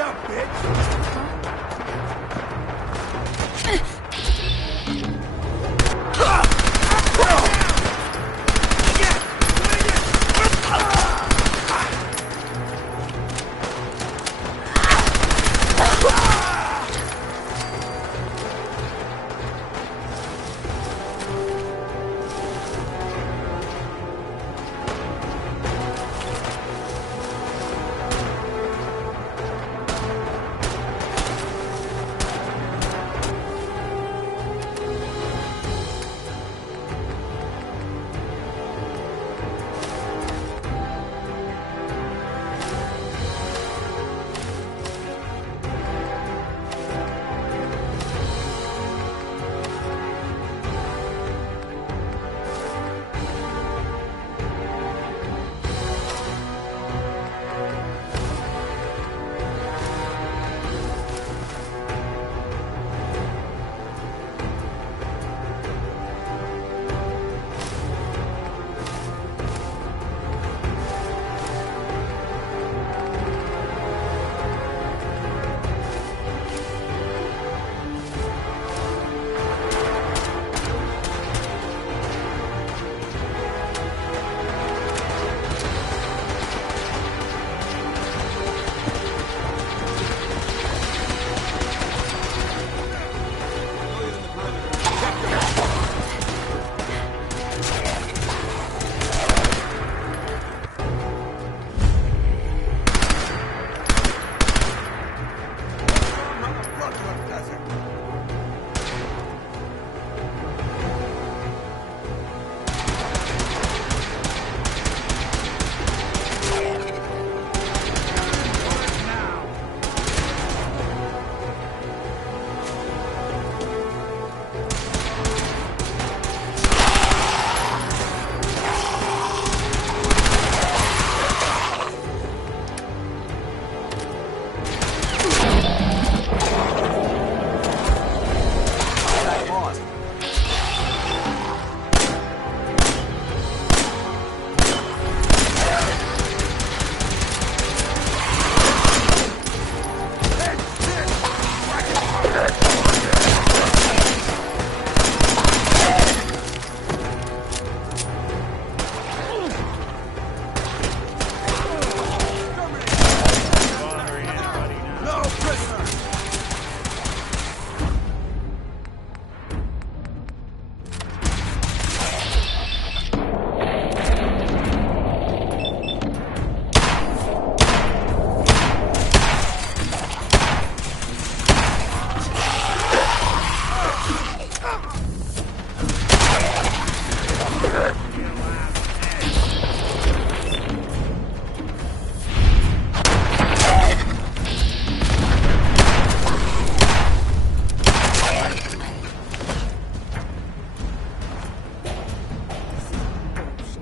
up, bitch!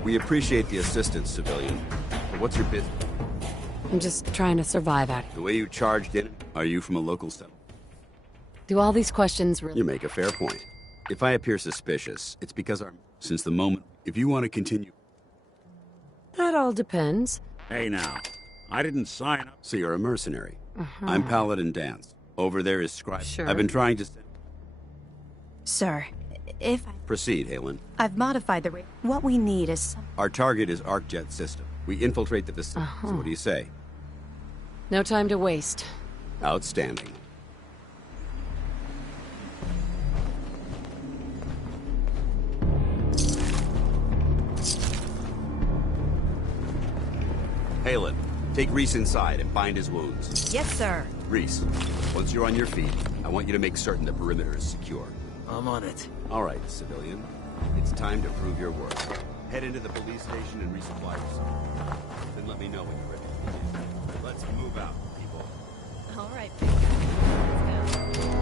We appreciate the assistance, civilian. But what's your business? I'm just trying to survive out here. The way you charged in, are you from a local settlement? Do all these questions really... You make a fair point. If I appear suspicious, it's because since the moment... If you want to continue... That all depends. Hey now, I didn't sign up. So you're a mercenary. I'm Paladin Danse. Over there is Scribe. Sure. I've been trying to... Sir, if Proceed, Halen. I've modified the what we need is some... Our target is ArcJet system. We infiltrate the facility. So what do you say? No time to waste. Outstanding. Halen, take Reese inside and bind his wounds. Yes, sir. Reese, once you're on your feet, I want you to make certain the perimeter is secure. I'm on it. All right, civilian. It's time to prove your worth. Head into the police station and resupply yourself. Then let me know when you're ready to begin. Let's move out, people. All right, let's go.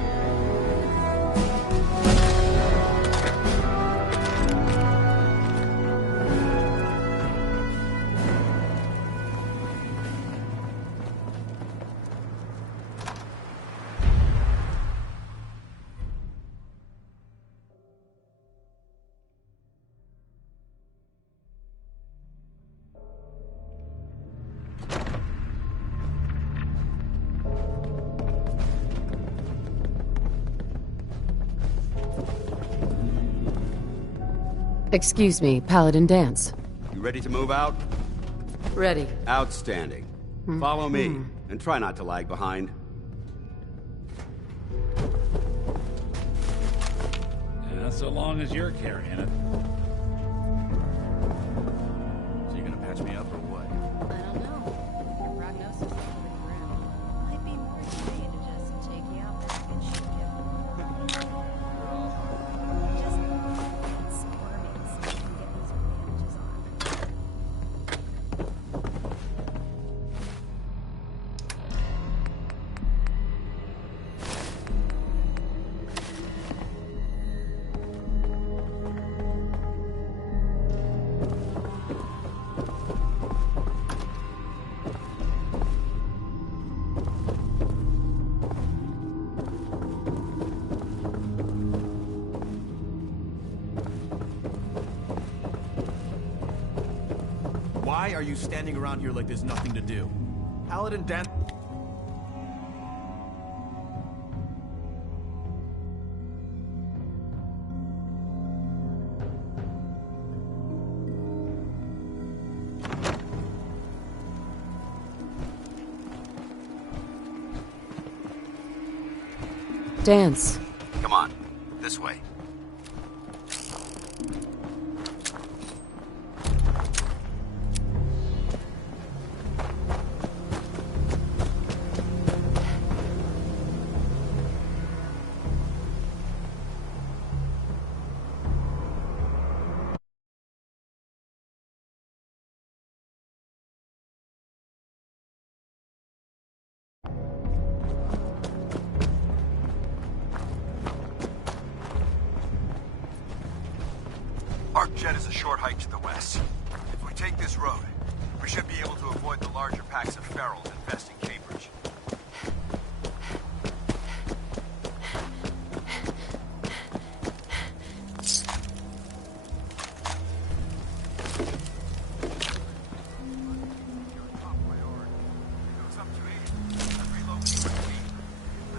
Excuse me, Paladin Dance. You ready to move out? Ready. Outstanding. Follow me, and try not to lag behind. Yeah, so long as you're carrying it. So you gonna patch me up or what? I don't know. Your prognosis is pretty grim. Might be more humane to just take you out there and shoot you. Just get squirmy and see if you can get these bandages on. Why are you standing around here like there's nothing to do? Paladin Dan... Dance. Come on, this way. Arcjet is a short hike to the west. If we take this road, we should be able to avoid the larger packs of ferals infesting Cambridge.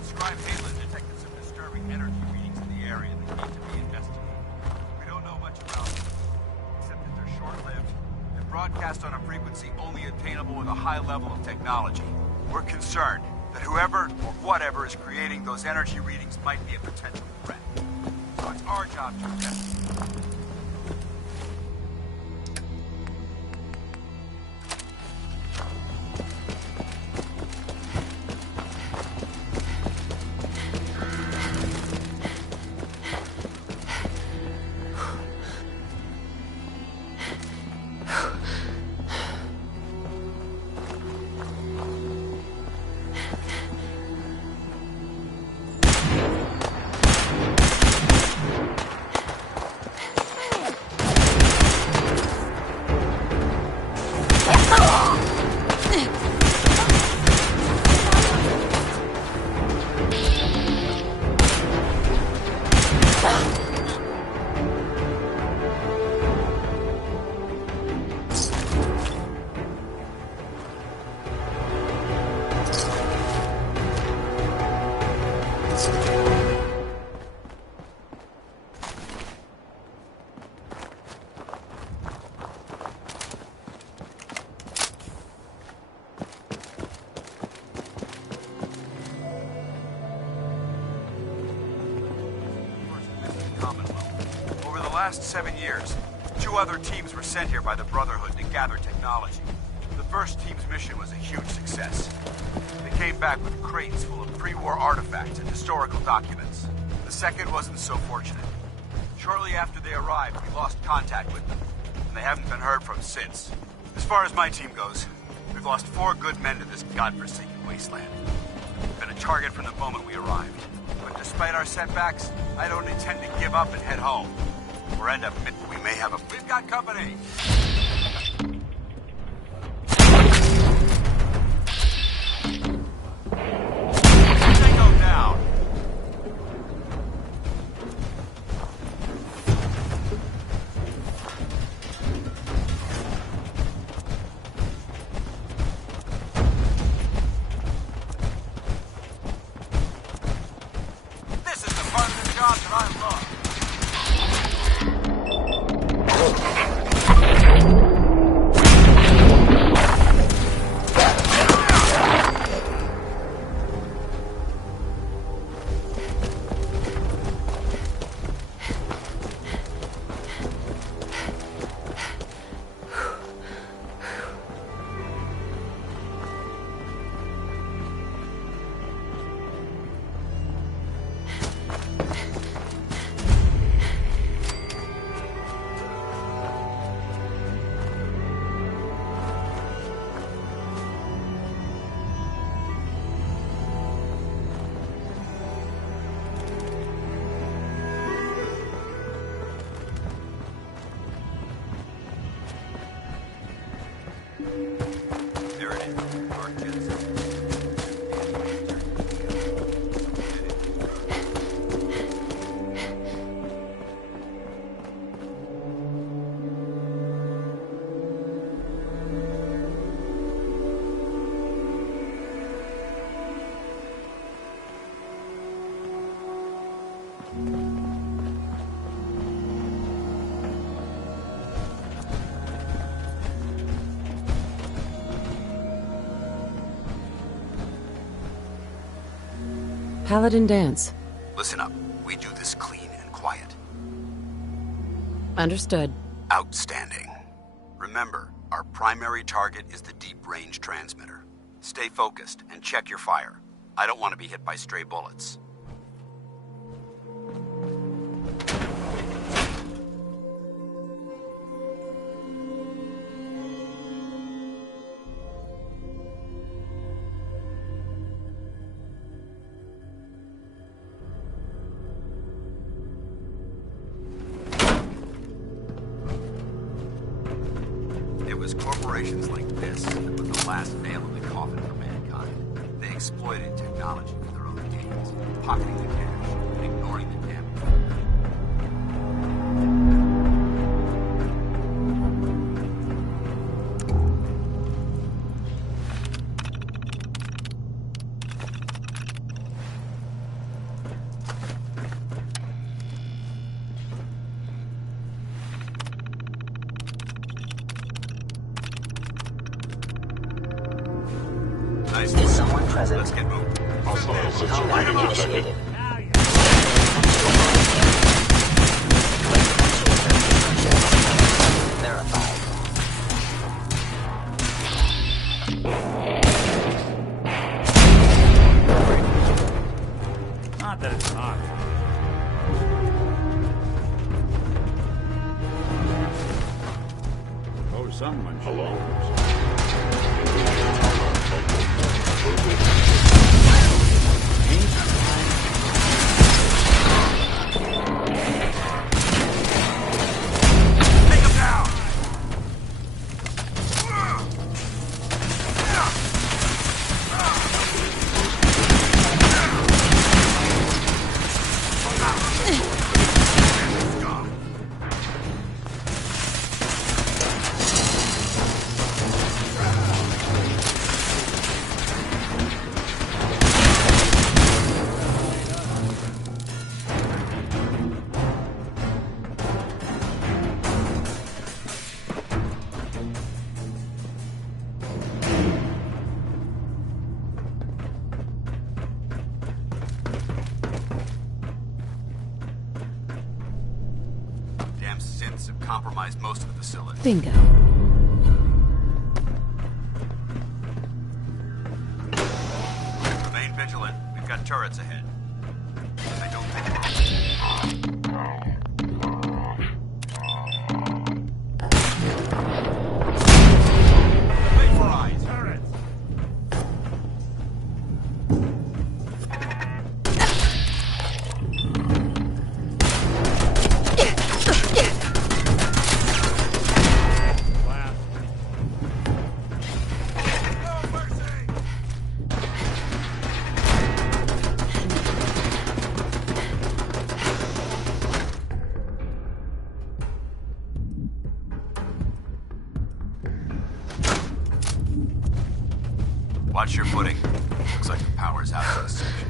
Scribe Halen detected some disturbing energy readings in the area that need to be investigated. We don't know much about them, except that they're short-lived and broadcast on a frequency only attainable with a high level of technology. We're concerned that whoever or whatever is creating those energy readings might be a potential threat. So it's our job to investigate. Over the last 7 years, 2 other teams were sent here by the Brotherhood to gather technology. The first team's mission was a huge success. They came back with crates full of pre-war artifacts and historical documents. The second wasn't so fortunate. Shortly after they arrived, we lost contact with them, and they haven't been heard from since. As far as my team goes, we've lost 4 good men to this godforsaken wasteland. We've been a target from the moment we arrived. But despite our setbacks, I don't intend to give up and head home. Or end up, we may have a... We've got company! Tango down! This is the part of the job that I love. Paladin Dance. Listen up. We do this clean and quiet. Understood. Outstanding. Remember, our primary target is the deep-range transmitter. Stay focused and check your fire. I don't want to be hit by stray bullets. It was corporations like this that put the last nail in the coffin for mankind. They exploited technology for their own gains, pocketing the cash and ignoring the damage. Nice Is work. someone present? Let's get moving. Combat initiated. Verified. Not that it's not. Oh, someone should. Take him down! Damn synths have compromised most of the facility. Bingo. Remain vigilant. We've got turrets ahead. I don't think... Wait for eyes. Turrets. No mercy! Watch your footing. Looks like the power's out of this section.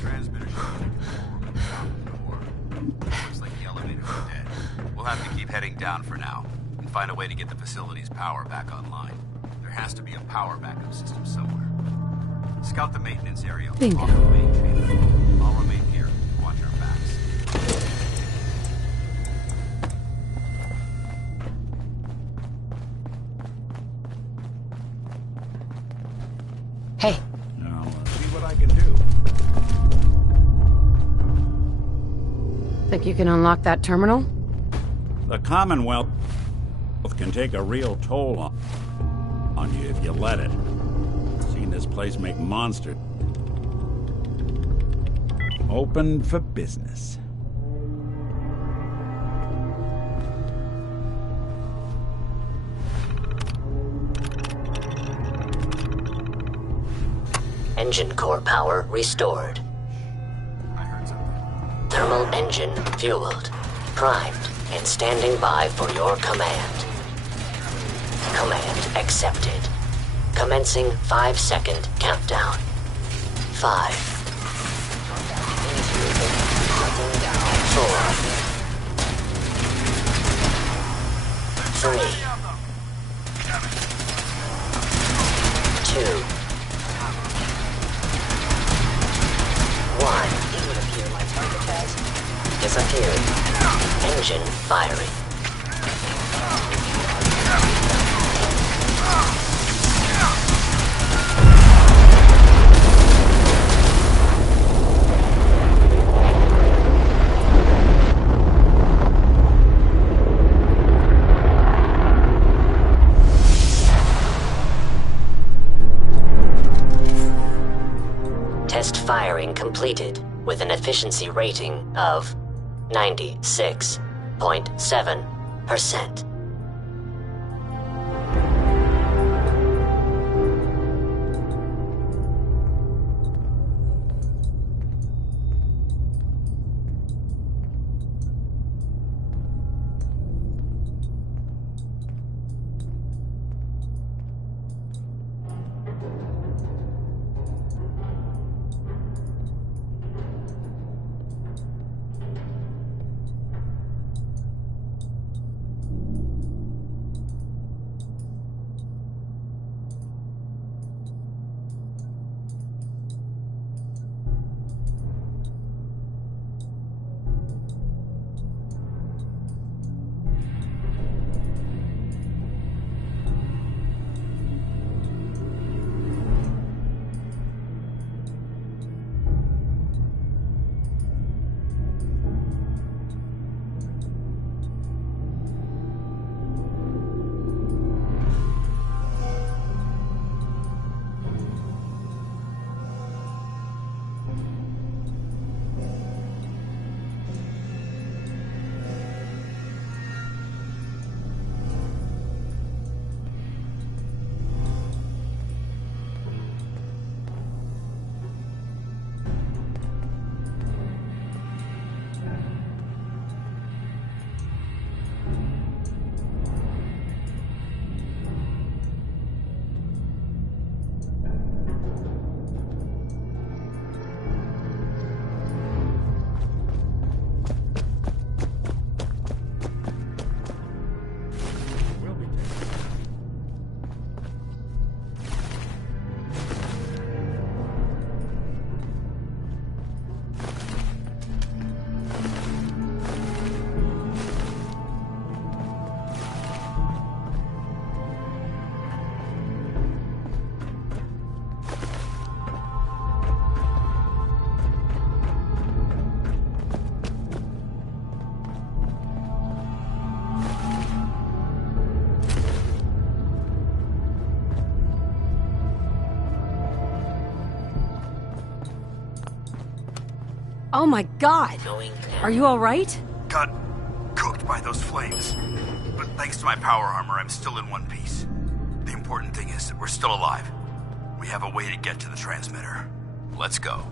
Transmitter should be in the control room at the top of the core. Looks like the elevators are dead. We'll have to keep heading down for now and find a way to get the facility's power back online. There has to be a power backup system somewhere. Scout the maintenance area Bingo. off the main chamber. I'll remain here and watch our backs. Hey, No, See what I can do. think you can unlock that terminal? the Commonwealth can take a real toll on you if you let it. Seen this place make monsters. Open for business. Engine core power restored. I heard something. Thermal engine fueled. Primed and standing by for your command. Command accepted. Commencing 5-second countdown. 5. 4. 3. appeared. Engine firing. Test firing completed with an efficiency rating of 96.7%. Oh my god! Are you alright? Got cooked by those flames. But thanks to my power armor, I'm still in one piece. The important thing is that we're still alive. We have a way to get to the transmitter. Let's go.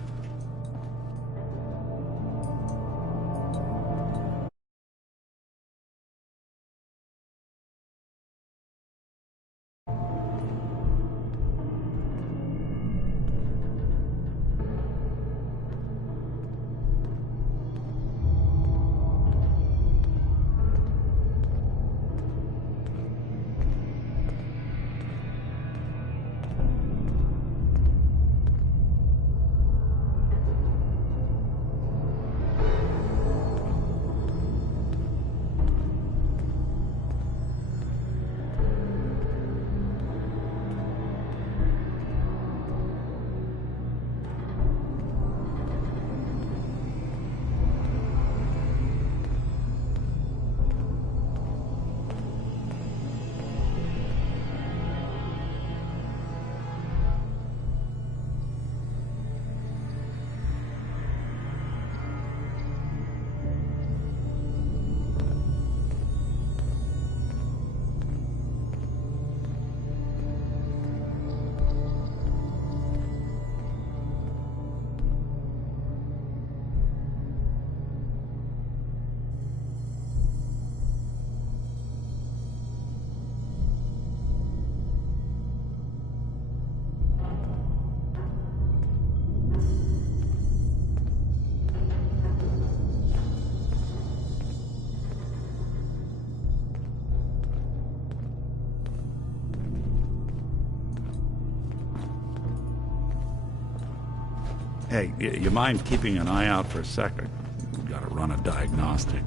Hey, you mind keeping an eye out for a second? We've got a run a diagnostic.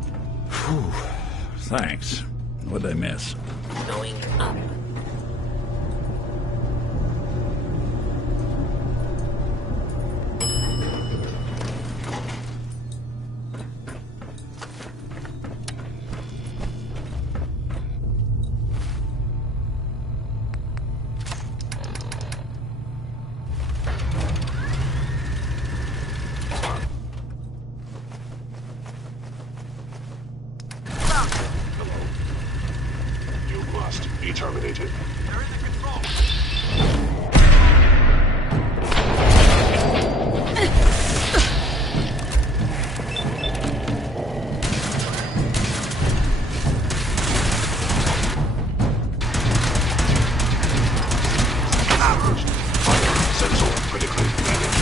Whew. Thanks. What'd they miss? Going up. You must be terminated. They're in the control. Sensor critically damaged.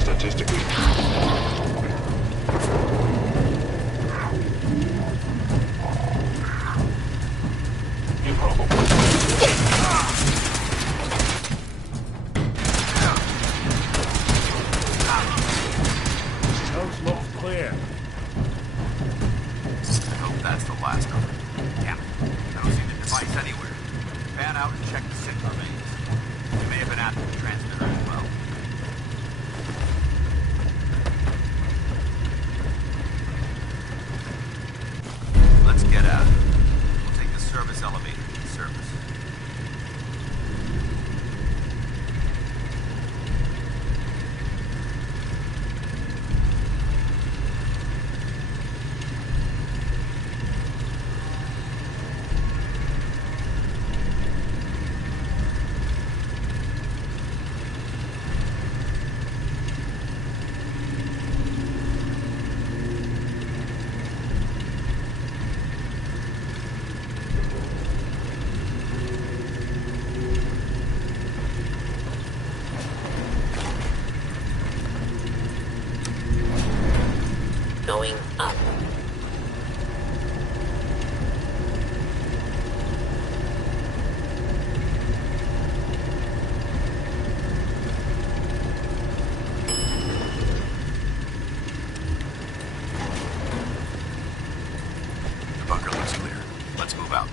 Statistically, improbable. Coast looks clear. I hope that's the last of it. Damn it. I don't see the device anywhere. Fan out and check the sync remains. They may have been after the transmitter as well. Let's get out of here. We'll take the service elevator to the surface. Going up. The bunker looks clear. Let's move out.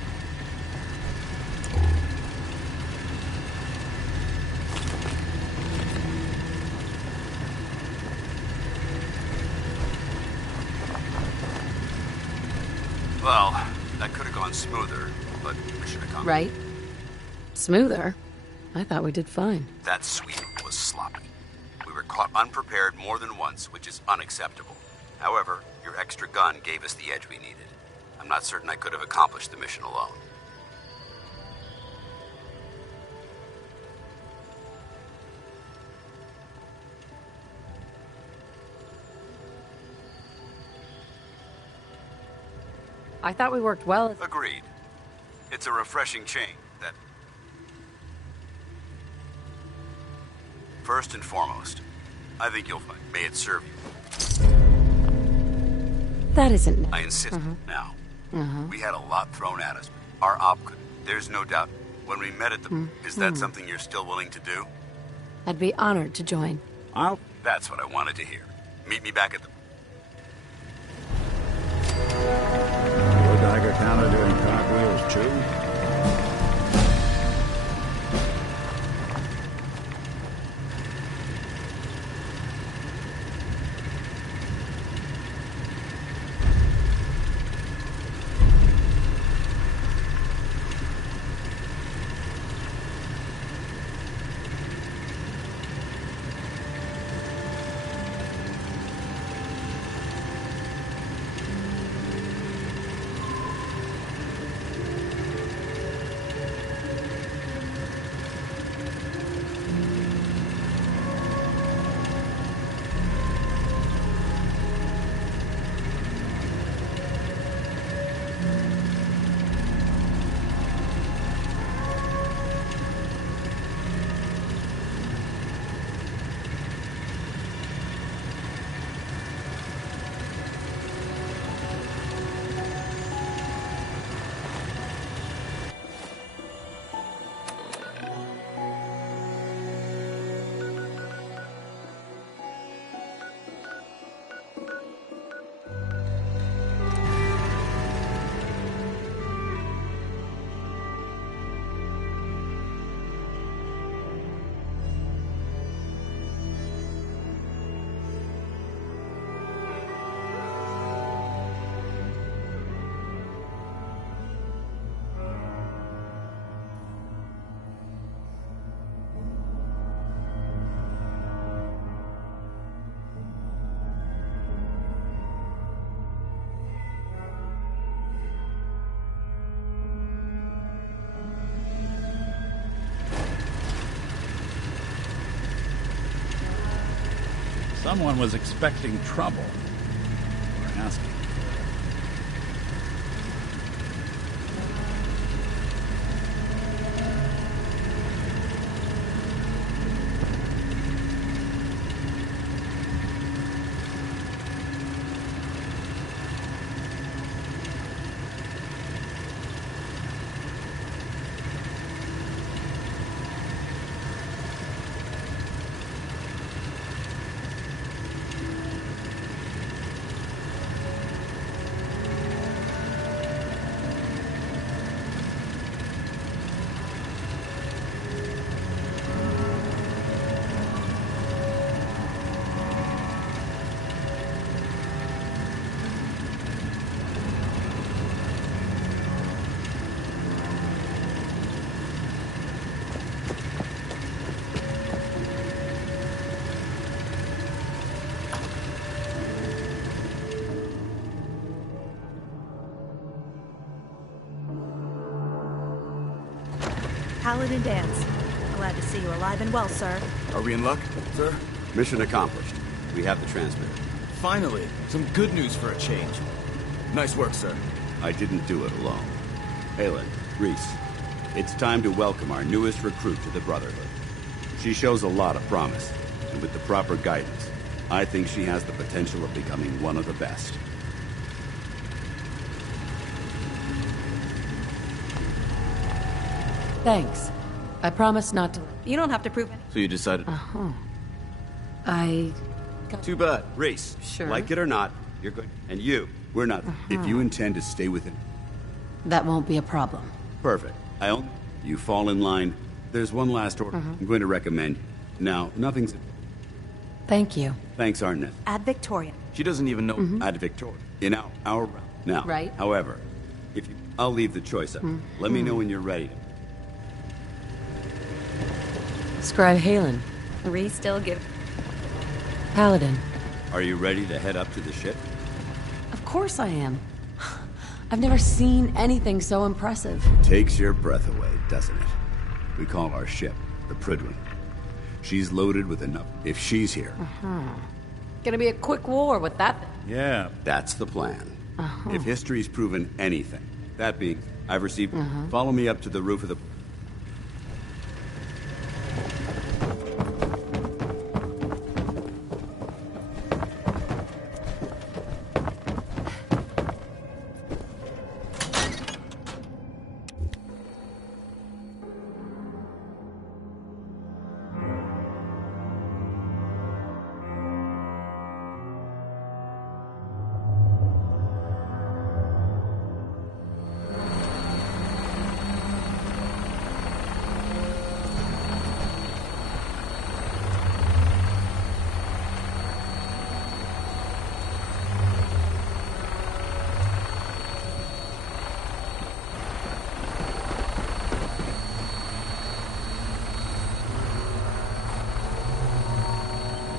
Well, that could have gone smoother, but mission accomplished. Right? Smoother? I thought we did fine. That sweep was sloppy. We were caught unprepared more than once, which is unacceptable. However, your extra gun gave us the edge we needed. I'm not certain I could have accomplished the mission alone. I thought we worked well. Agreed. It's a refreshing change that... First and foremost, I think you'll find. May it serve you. That isn't... I insist. Now, we had a lot thrown at us. Our op could. There's no doubt. When we met at the... Is that something you're still willing to do? I'd be honored to join. That's what I wanted to hear. Meet me back at the... Your Geiger counter doing cartwheels too? Someone was expecting trouble. We're asking. Paladin Danse. Glad to see you alive and well, sir. Are we in luck, sir? Mission accomplished. We have the transmitter. Finally, some good news for a change. Nice work, sir. I didn't do it alone. Aelin, Reese, it's time to welcome our newest recruit to the Brotherhood. She shows a lot of promise, and with the proper guidance, I think she has the potential of becoming one of the best. Thanks. I promise not to... You don't have to prove it. So you decided... I... Too bad. Reese, Sure. like it or not, you're good. And you, we're not. If you intend to stay with him, That won't be a problem. perfect. You fall in line. There's one last order I'm going to recommend. Now, nothing's... Thank you. Thanks, Arnett. Ad Victorian. She doesn't even know... Ad Victoria. In our realm. Now, Right. however, I'll leave the choice up. Let me know when you're ready. Scribe Halen. Reese still give... Paladin. Are you ready to head up to the ship? Of course I am. I've never seen anything so impressive. Takes your breath away, doesn't it? We call our ship the Prydwen. She's loaded with enough. If she's here, Gonna be a quick war with that. Yeah, that's the plan. If history's proven anything, that being, I've received... Follow me up to the roof of the...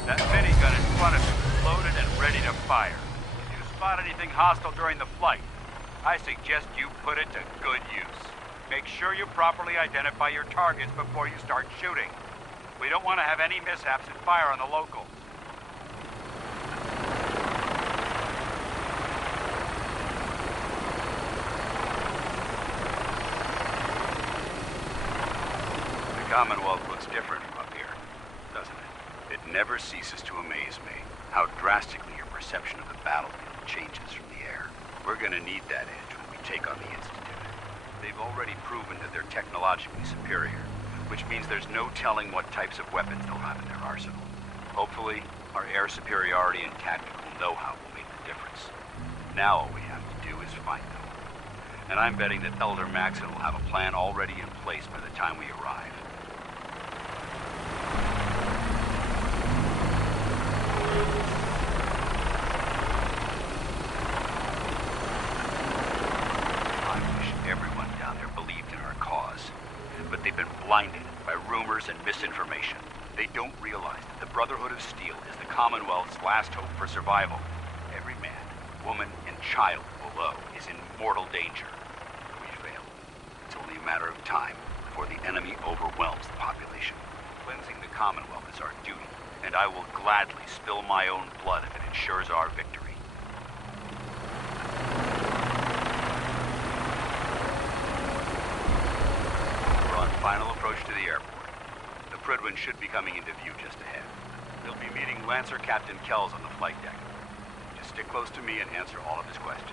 That minigun in front of you is loaded and ready to fire. If you spot anything hostile during the flight, I suggest you put it to good use. Make sure you properly identify your targets before you start shooting. We don't want to have any mishaps and fire on the locals. The Commonwealth looks different from up here, doesn't it? It never ceases to amaze me how drastically your perception of the battlefield changes from the air. We're gonna need that edge when we take on the Institute. They've already proven that they're technologically superior, which means there's no telling what types of weapons they'll have in their arsenal. Hopefully, our air superiority and tactical know-how will make the difference. Now all we have to do is find them. And I'm betting that Elder Maxon will have a plan already in place by the time we arrive. I wish everyone down there believed in our cause. But they've been blinded by rumors and misinformation. They don't realize that the Brotherhood of Steel is the Commonwealth's last hope for survival. Every man, woman, and child below is in mortal danger. If we fail, it's only a matter of time before the enemy overwhelms the population. Cleansing the Commonwealth is our duty, and I will gladly spill my own blood if it ensures our victory. We're on final approach to the airport. The Prydwen should be coming into view just ahead. They'll be meeting Lancer Captain Kells on the flight deck. Just stick close to me and answer all of his questions.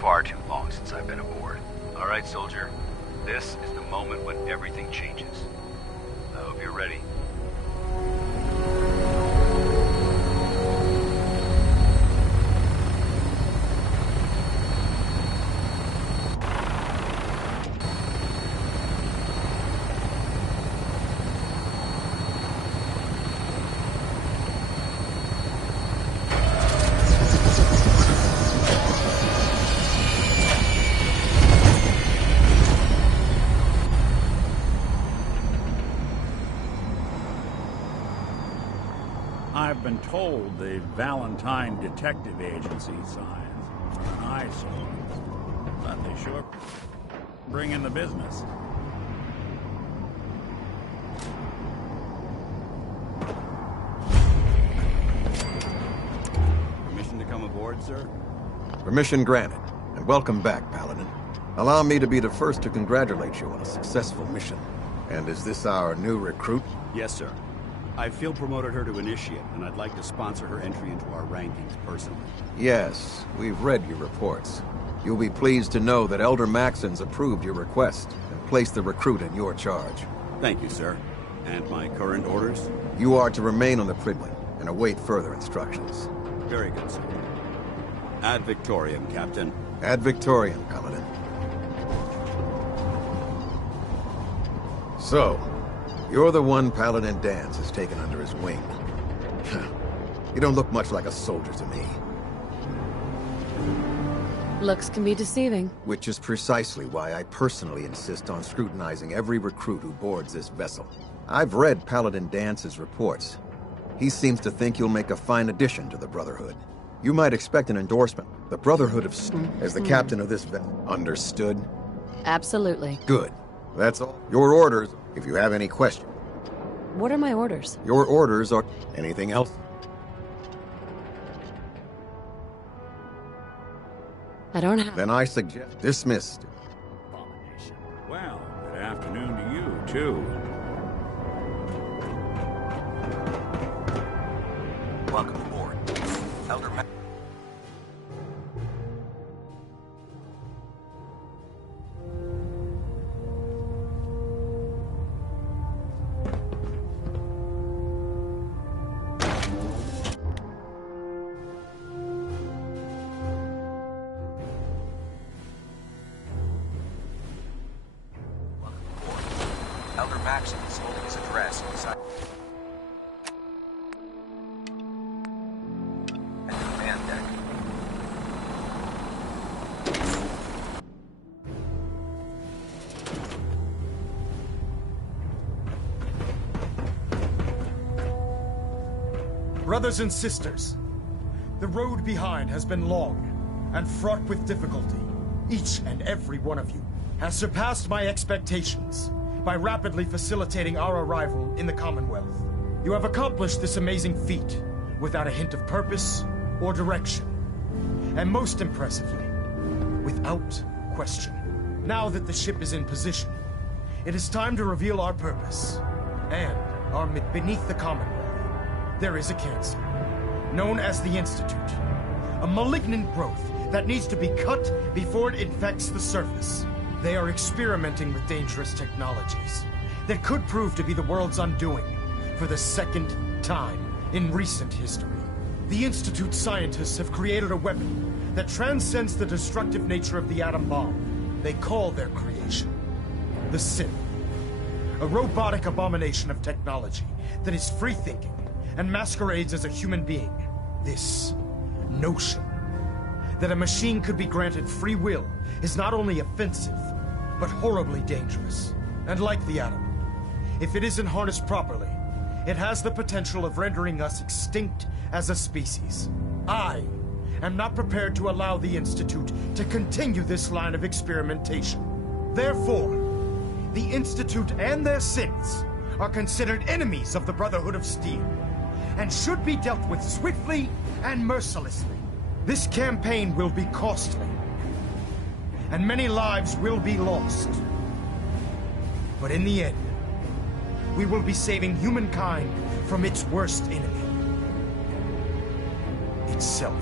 Far too long since I've been aboard. All right, soldier. This is the moment when everything changes. I hope you're ready. I've been told the Valentine Detective Agency signs are an eyesore, but they sure bring in the business. Permission to come aboard, sir? Permission granted, and welcome back, Paladin. Allow me to be the first to congratulate you on a successful mission. And is this our new recruit? Yes, sir. I feel promoted her to initiate, and I'd like to sponsor her entry into our rankings personally. Yes, we've read your reports. You'll be pleased to know that Elder Maxons approved your request and placed the recruit in your charge. Thank you, sir. And my current orders? You are to remain on the Prydwen and await further instructions. Very good, sir. Ad Victoriam, Captain. Ad Victoriam, Paladin. So, you're the one Paladin Danse has taken under his wing. You don't look much like a soldier to me. Looks can be deceiving. Which is precisely why I personally insist on scrutinizing every recruit who boards this vessel. I've read Paladin Dance's reports. He seems to think you'll make a fine addition to the Brotherhood. You might expect an endorsement. The Brotherhood of as the captain of this vessel. Understood? Absolutely. Good. That's all. Your orders, if you have any questions. What are my orders? Your orders are... Anything else? I don't have... Then I suggest dismissed. Well, good afternoon to you, too. Welcome aboard. Elder Maxons holding his address inside at the command deck. Brothers and sisters, the road behind has been long and fraught with difficulty. Each and every one of you has surpassed my expectations by rapidly facilitating our arrival in the Commonwealth. You have accomplished this amazing feat without a hint of purpose or direction. And most impressively, without question. Now that the ship is in position, it is time to reveal our purpose. And beneath the Commonwealth, there is a cancer, known as the Institute. A malignant growth that needs to be cut before it infects the surface. They are experimenting with dangerous technologies that could prove to be the world's undoing for the second time in recent history. The Institute scientists have created a weapon that transcends the destructive nature of the atom bomb. They call their creation the Synth. A robotic abomination of technology that is free-thinking and masquerades as a human being. This notion that a machine could be granted free will is not only offensive, but horribly dangerous. And like the atom, if it isn't harnessed properly, it has the potential of rendering us extinct as a species. I am not prepared to allow the Institute to continue this line of experimentation. Therefore, the Institute and their synths are considered enemies of the Brotherhood of Steel, and should be dealt with swiftly and mercilessly. This campaign will be costly, and many lives will be lost. But in the end, we will be saving humankind from its worst enemy. Itself.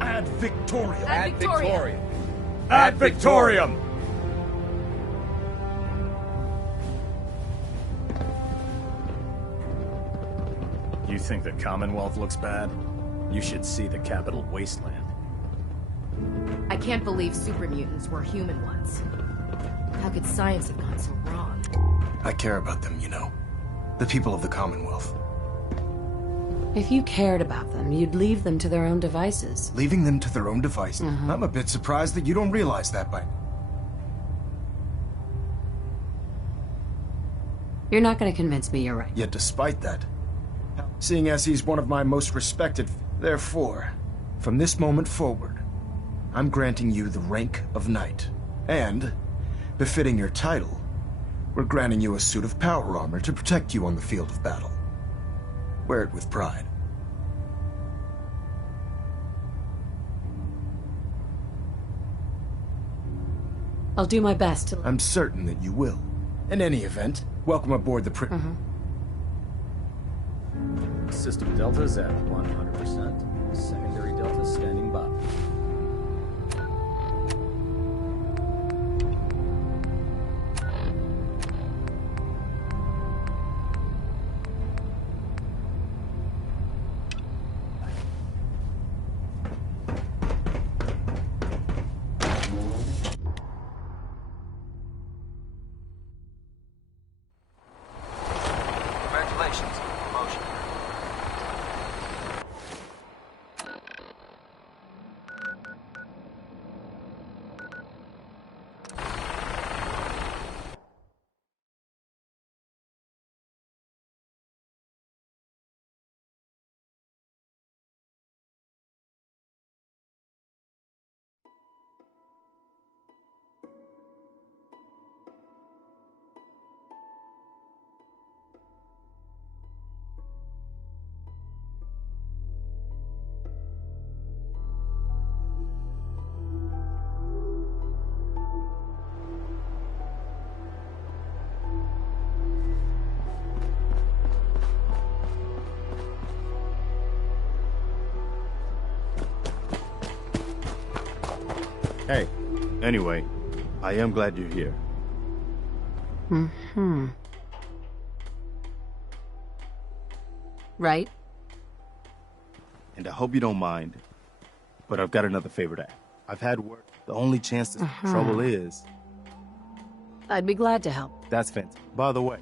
Ad Victoriam! Ad Victoriam! Ad Victoriam! You think the Commonwealth looks bad? You should see the capital wasteland. I can't believe super mutants were human ones. How could science have gone so wrong? I care about them, you know. The people of the Commonwealth. If you cared about them, you'd leave them to their own devices. Leaving them to their own devices? I'm a bit surprised that you don't realize that by now. You're not going to convince me you're right. Yet despite that, seeing as he's one of my most respected, therefore, from this moment forward, I'm granting you the rank of Knight. And, befitting your title, we're granting you a suit of power armor to protect you on the field of battle. Wear it with pride. I'll do my best to... I'm certain that you will. In any event, welcome aboard the System deltas at 100%. Secondary deltas standing by. Congratulations on the promotion. Hey, anyway, I am glad you're here. Right? And I hope you don't mind, but I've got another favor to ask. I've had work. The only chance to trouble is... I'd be glad to help. That's fantastic. By the way,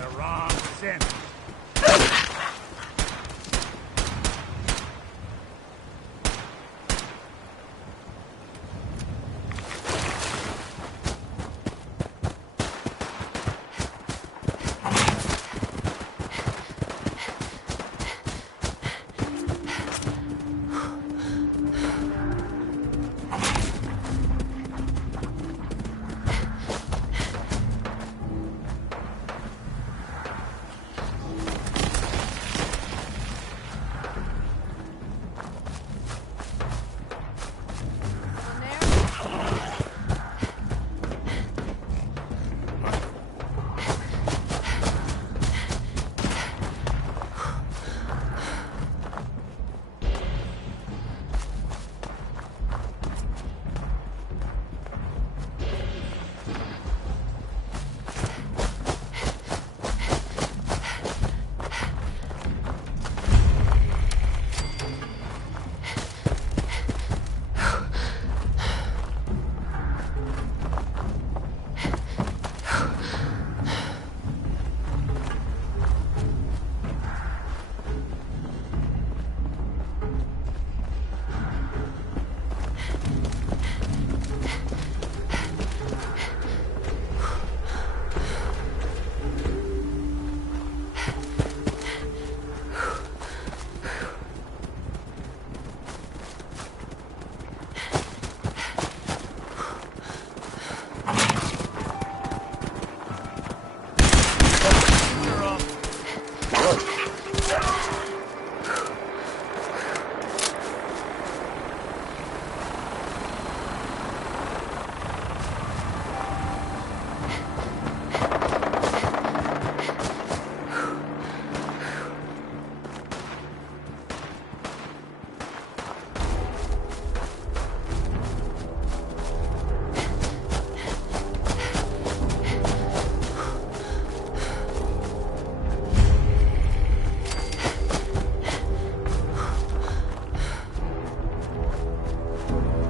the wrong sin.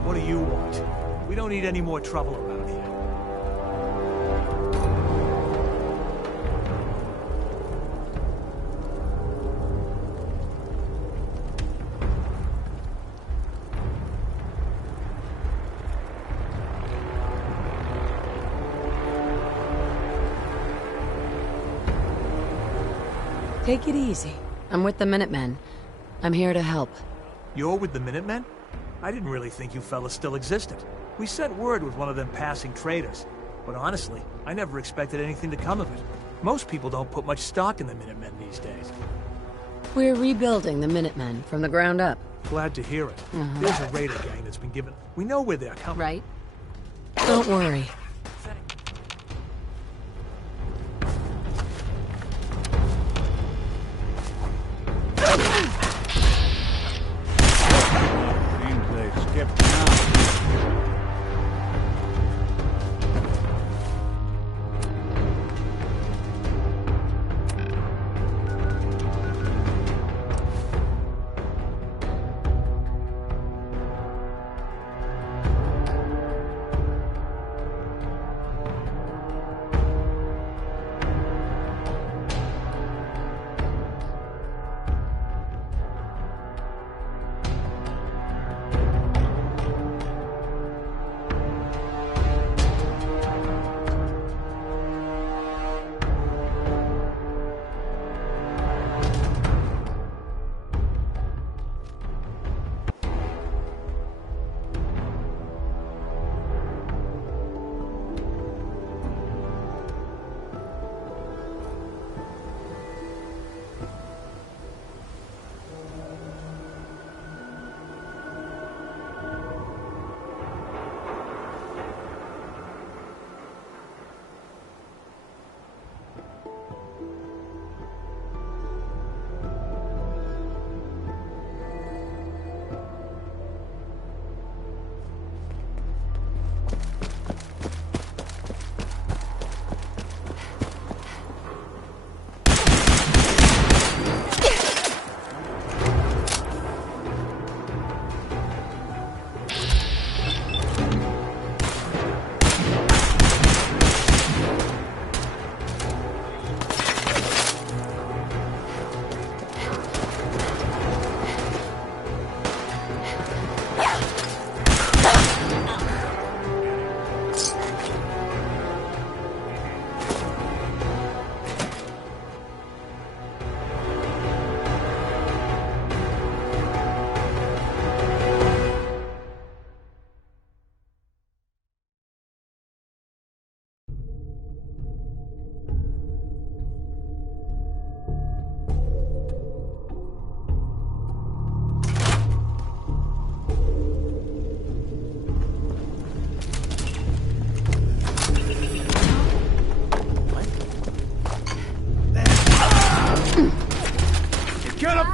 What do you want? We don't need any more trouble around here. Take it easy. I'm with the Minutemen. I'm here to help. You're with the Minutemen? I didn't really think you fellas still existed. We sent word with one of them passing traders. But honestly, I never expected anything to come of it. Most people don't put much stock in the Minutemen these days. We're rebuilding the Minutemen from the ground up. Glad to hear it. There's a raider gang that's been given... We know where they're coming. Right. Don't worry. Seems they skipped town.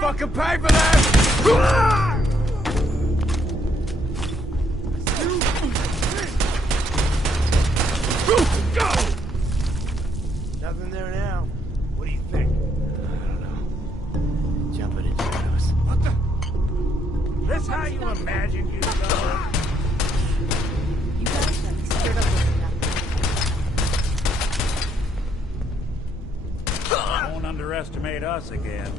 fucking pay for that! Nothing there now. What do you think? I don't know. Jumping in shadows. What the? This how you imagined you'd go? You guys have scared up with nothing. Don't underestimate us again.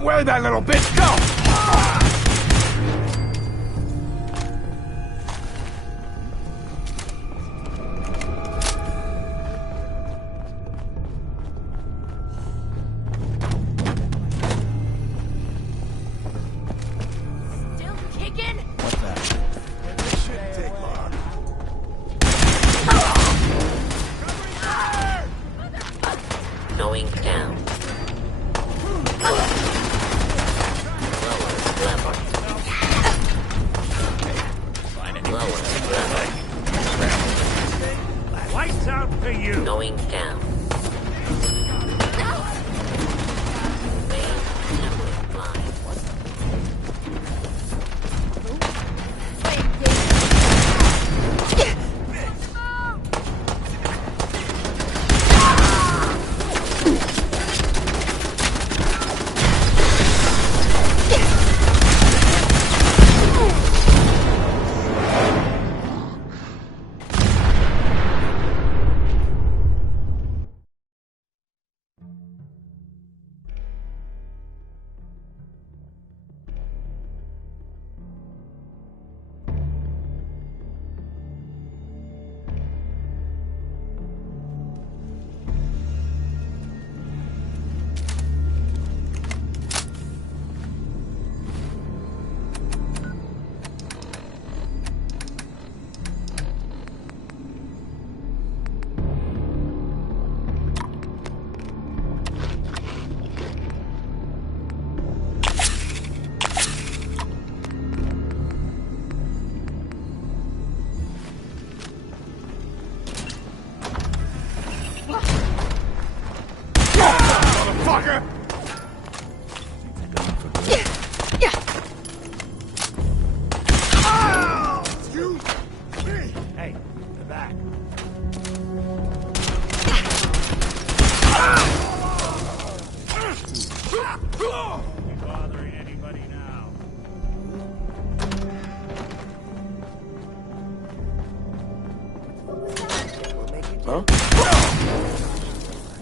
Where'd that little bitch go? Still kicking? What's that? This shouldn't take long. Going down. Lower level. Lower level. Lights out for you. Going down. Main assembly line. Motherfucker! Hey, the back. You bothering anybody now? Huh?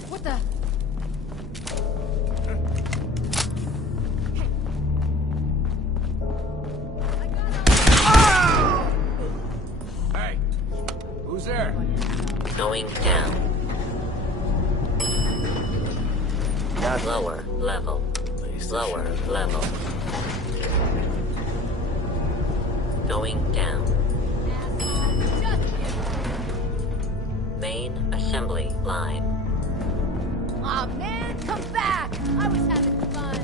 What the? Hey, who's there? Going down. Lower level. Lower level. Going down. Main assembly line. Aw, man, come back! I was having fun.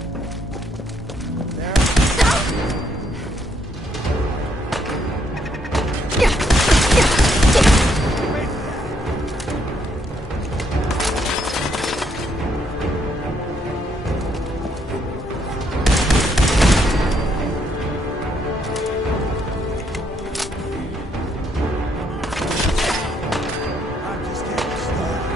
I'm just getting started.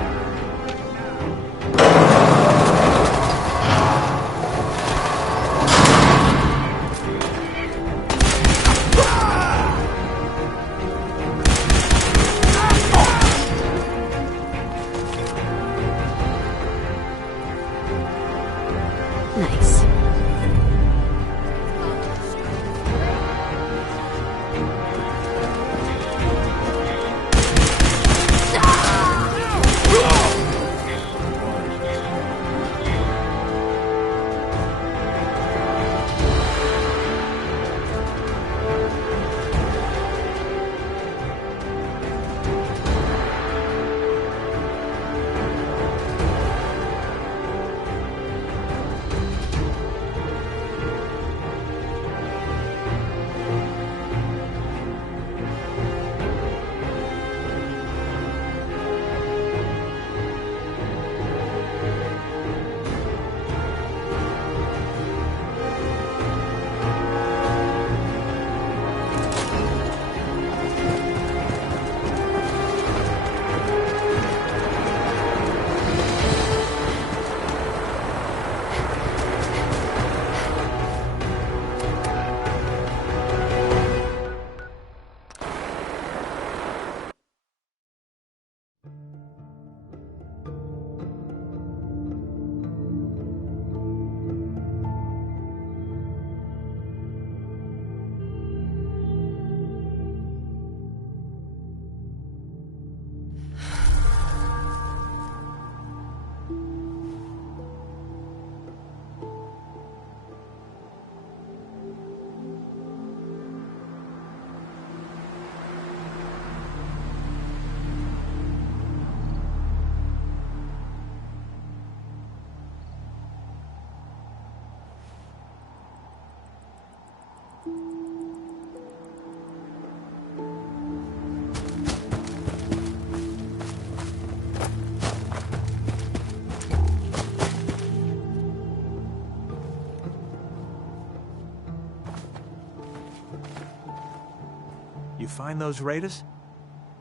You find those raiders?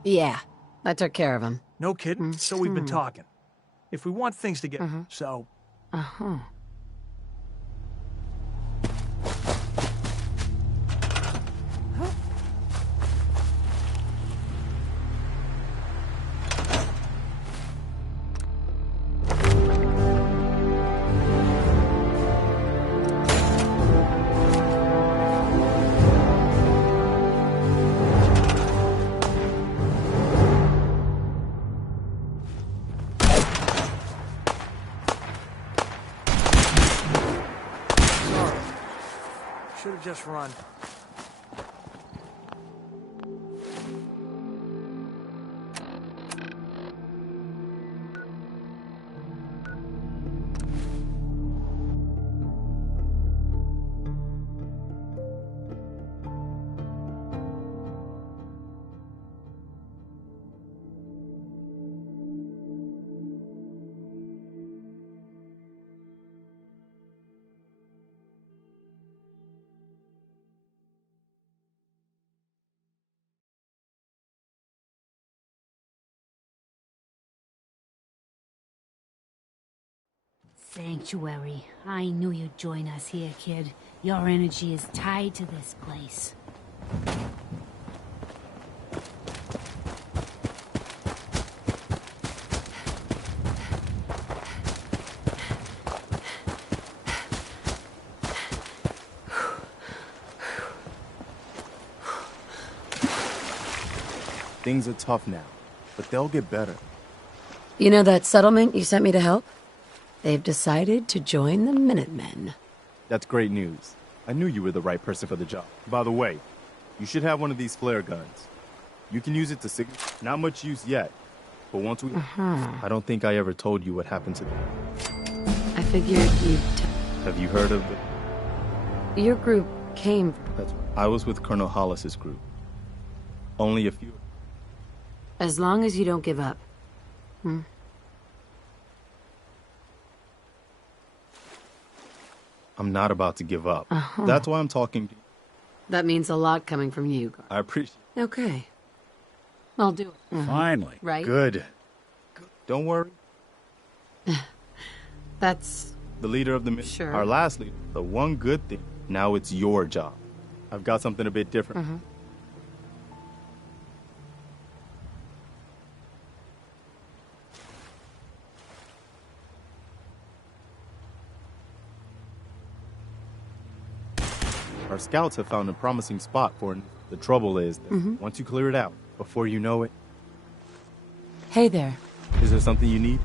Yeah, I took care of him. No kidding? So we've been talking. If we want things to get... So... Uh-huh. Should have just run. Sanctuary. I knew you'd join us here, kid. Your energy is tied to this place. Things are tough now, but they'll get better. You know that settlement you sent me to help? They've decided to join the Minutemen. That's great news. I knew you were the right person for the job. By the way, you should have one of these flare guns. You can use it to signal. Not much use yet, but once we... I don't think I ever told you what happened to them. I figured you'd... Have you heard of it? Your group came... I was with Colonel Hollis's group. Only a few. As long as you don't give up. I'm not about to give up. That's why I'm talking to you. That means a lot coming from you. I appreciate it. Okay. I'll do it. Finally. Right? Good. Don't worry. That's... The leader of the mission. Sure. Our last leader. The one good thing. Now it's your job. I've got something a bit different. Our scouts have found a promising spot for it. The trouble is that once you clear it out, before you know it... Hey there. Is there something you need?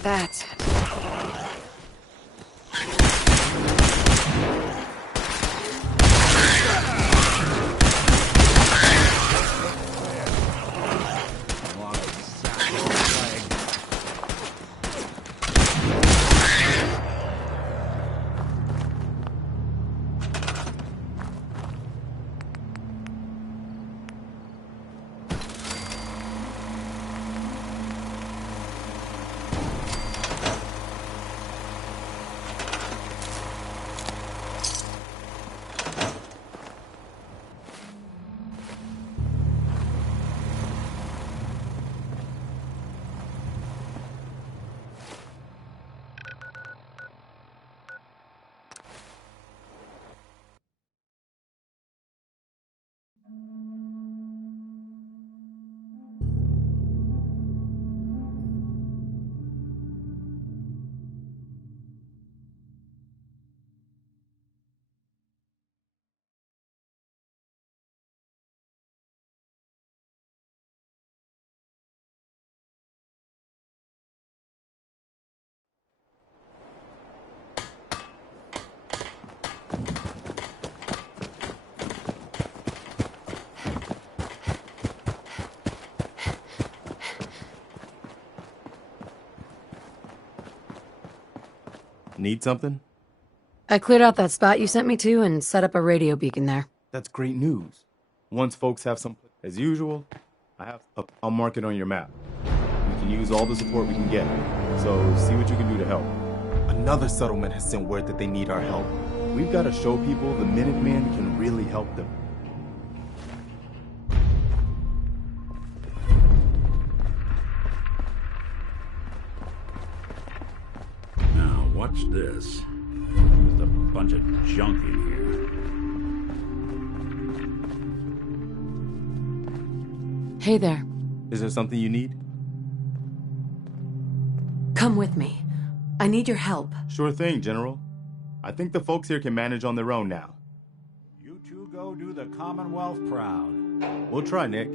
That's it. Need something? I cleared out that spot you sent me to and set up a radio beacon there. That's great news. Once folks have some, as usual, I'll mark it on your map. We can use all the support we can get, so see what you can do to help. Another settlement has sent word that they need our help. We've got to show people the Minutemen can really help them. Now, what's this? There's a bunch of junk in here. Hey there. Is there something you need? Come with me. I need your help. Sure thing, General. I think the folks here can manage on their own now. You two go do the Commonwealth proud. We'll try, Nick.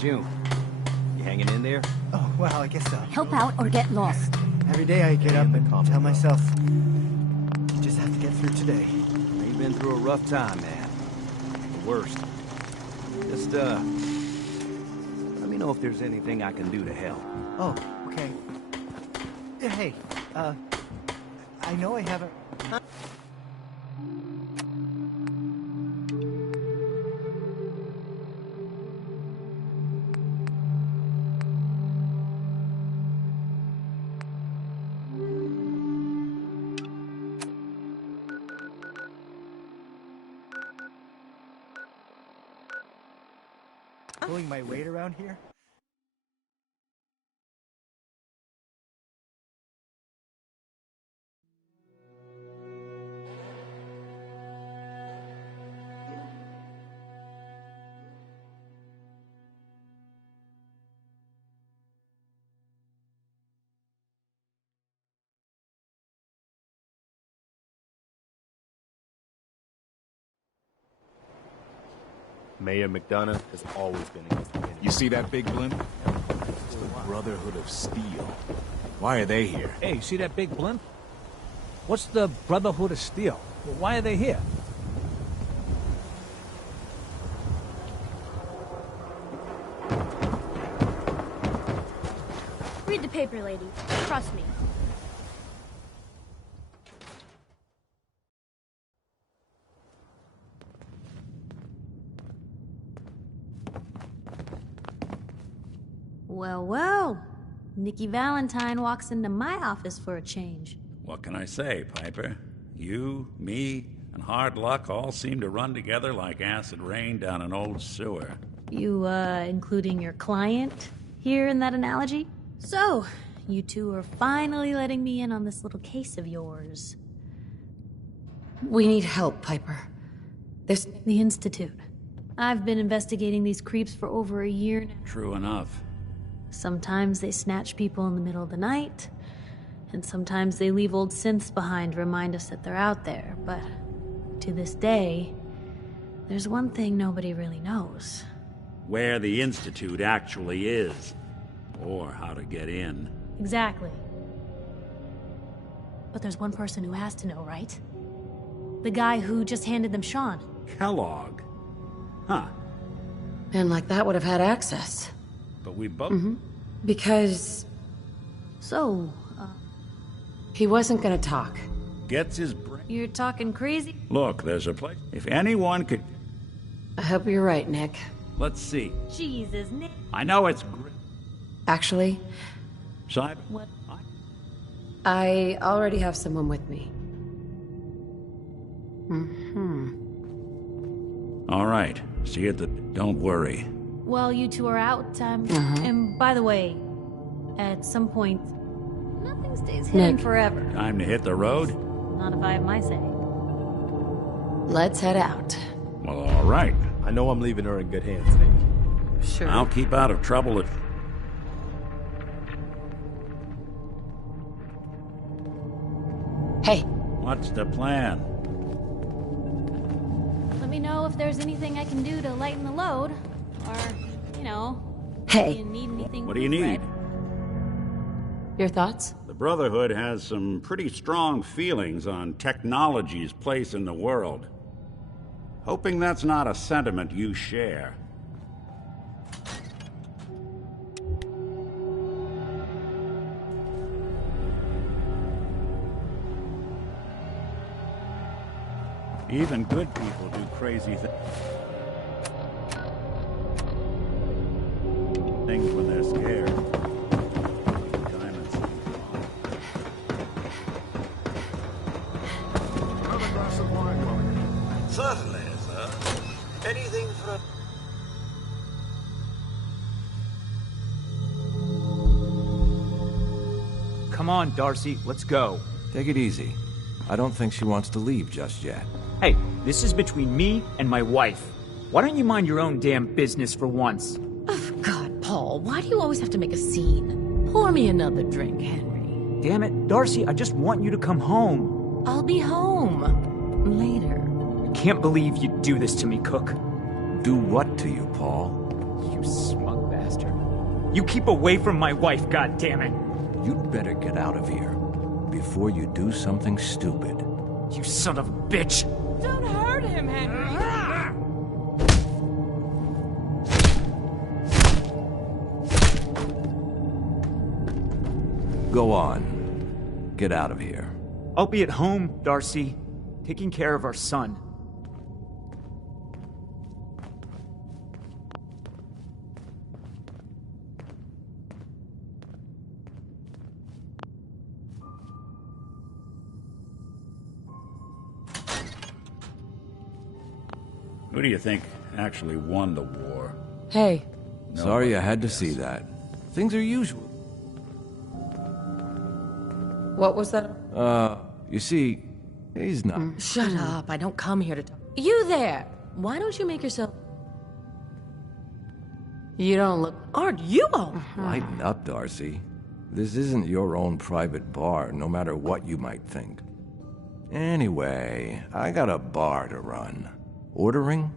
June, you hanging in there? Oh, well, I guess so. Help out or get lost. Every day I get up and tell myself, you just have to get through today. You've been through a rough time, man. The worst. Just, let me know if there's anything I can do to help. Oh, okay. Hey, I know I haven't... pulling my weight around here? Mayor McDonough has always been against the Minutemen. You see that big blimp? It's the Brotherhood of Steel. Why are they here? Hey, you see that big blimp? What's the Brotherhood of Steel? Well, why are they here? Read the paper, lady. Trust me. Well, well. Nikki Valentine walks into my office for a change. What can I say, Piper? You, me, and hard luck all seem to run together like acid rain down an old sewer. You, including your client here in that analogy? So, you two are finally letting me in on this little case of yours. We need help, Piper. The Institute. I've been investigating these creeps for over a year now. True enough. Sometimes they snatch people in the middle of the night, and sometimes they leave old synths behind to remind us that they're out there, but to this day, there's one thing nobody really knows. Where the Institute actually is, or how to get in. Exactly. But there's one person who has to know, right? The guy who just handed them Sean. Kellogg. Huh. Man like that would have had access. But we both... Because... So, he wasn't gonna talk. Gets his brain... You're talking crazy? Look, there's a place... If anyone could... I hope you're right, Nick. Let's see. Jesus, Nick. I know it's... great. Actually... Cyber... What? I already have someone with me. All right. See you at the... Don't worry. Well, you two are out, and by the way, at some point, Nothing stays hidden Nick. forever. Time to hit the road? Not if I have my say. Let's head out. Well, all right. I know I'm leaving her in good hands, Nick. Sure. I'll keep out of trouble if... Hey. What's the plan? Let me know if there's anything I can do to lighten the load. Or, you know, Hey. if you need anything. What do you need? Your thoughts? The Brotherhood has some pretty strong feelings on technology's place in the world. Hoping that's not a sentiment you share. Even good people do crazy things when they're scared. Diamonds. Another glass of wine, Mulligan. Certainly, sir. Anything for a... Come on, Darcy, let's go. Take it easy. I don't think she wants to leave just yet. Hey, this is between me and my wife. Why don't you mind your own damn business for once? Oh, God, Paul, why do you always have to make a scene? Pour me another drink, Henry. Damn it, Darcy, I just want you to come home. I'll be home. Later. I can't believe you'd do this to me, Cook. Do what to you, Paul? You smug bastard. You keep away from my wife, goddammit. You'd better get out of here before you do something stupid. You son of a bitch! Don't hurt him, Henry. Go on. Get out of here. I'll be at home, Darcy, taking care of our son. Who do you think actually won the war? Hey. Sorry I had to see that. Things are usual. What was that? You see, he's not. Shut up. I don't come here to talk. You there. Why don't you make yourself... You don't look... Aren't you all? Lighten up, Darcy. This isn't your own private bar, no matter what you might think. Anyway, I got a bar to run. Ordering?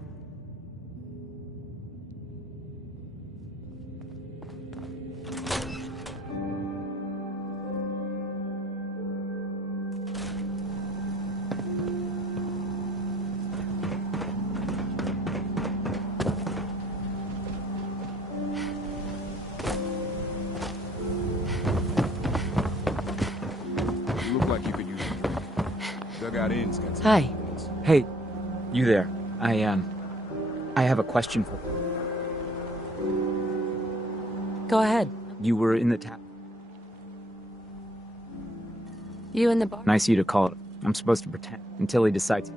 You look like you could use a drink. Dugout Inn's got some. Hi. Hey, you there. I have a question for Go ahead. you. Were in the tap. You in the bar? Nice of you to call it. I'm supposed to pretend until he decides.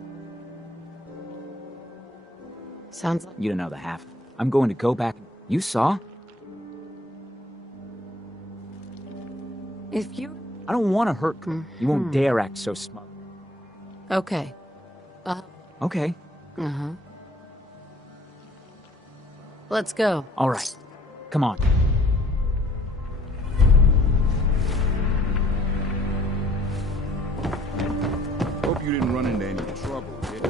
Sounds like... You don't know the half. I'm going to go back. You saw? If you... I don't want to hurt Cook. You won't dare act so smug. Okay. Okay. Uh-huh. Let's go. All right. Come on. Hope you didn't run into any trouble, kid.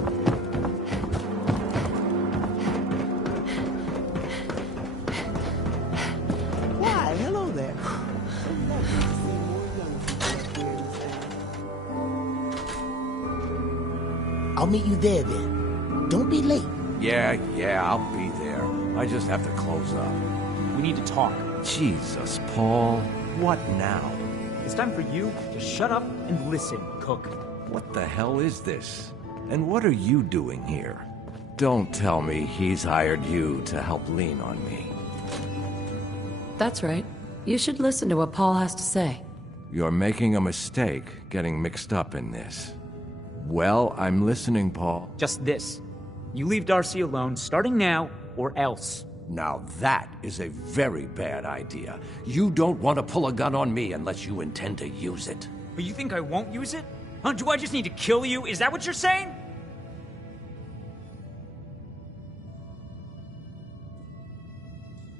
Why, hello there. I'll meet you there then. Don't be late. Yeah, I'll be there. I just have to close up. We need to talk. Jesus, Paul. What now? It's time for you to shut up and listen, Cook. What the hell is this? And what are you doing here? Don't tell me he's hired you to help lean on me. That's right. You should listen to what Paul has to say. You're making a mistake getting mixed up in this. Well, I'm listening, Paul. Just this. You leave Darcy alone, starting now, or else. Now that is a very bad idea. You don't want to pull a gun on me unless you intend to use it. But you think I won't use it? Huh? Do I just need to kill you? Is that what you're saying?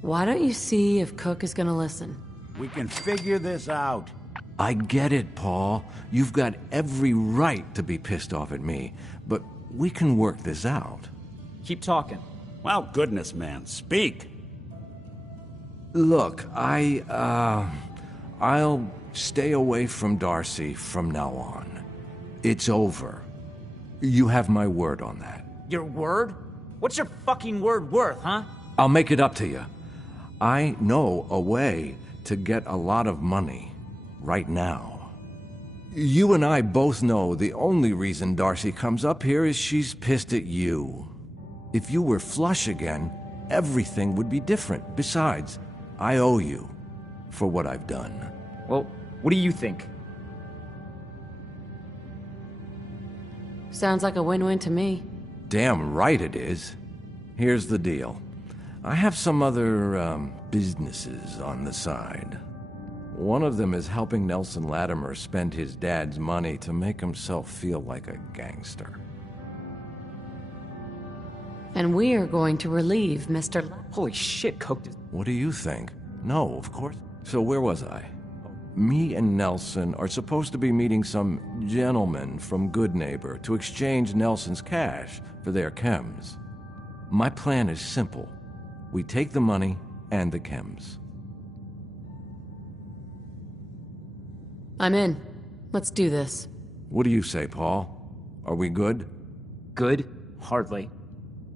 Why don't you see if Cook is gonna listen? We can figure this out. I get it, Paul. You've got every right to be pissed off at me, but we can work this out. Keep talking. Well, goodness, man, speak. Look, I'll stay away from Darcy from now on. It's over. You have my word on that. Your word? What's your fucking word worth, huh? I'll make it up to you. I know a way to get a lot of money right now. You and I both know the only reason Darcy comes up here is she's pissed at you. If you were flush again, everything would be different. Besides, I owe you for what I've done. Well, what do you think? Sounds like a win-win to me. Damn right it is. Here's the deal. I have some other, businesses on the side. One of them is helping Nelson Latimer spend his dad's money to make himself feel like a gangster. And we are going to relieve Mr. Holy shit, Cook. What do you think? No, of course. So where was I? Me and Nelson are supposed to be meeting some gentleman from Goodneighbor to exchange Nelson's cash for their chems. My plan is simple. We take the money and the chems. I'm in. Let's do this. What do you say, Paul? Are we good? Good? Hardly.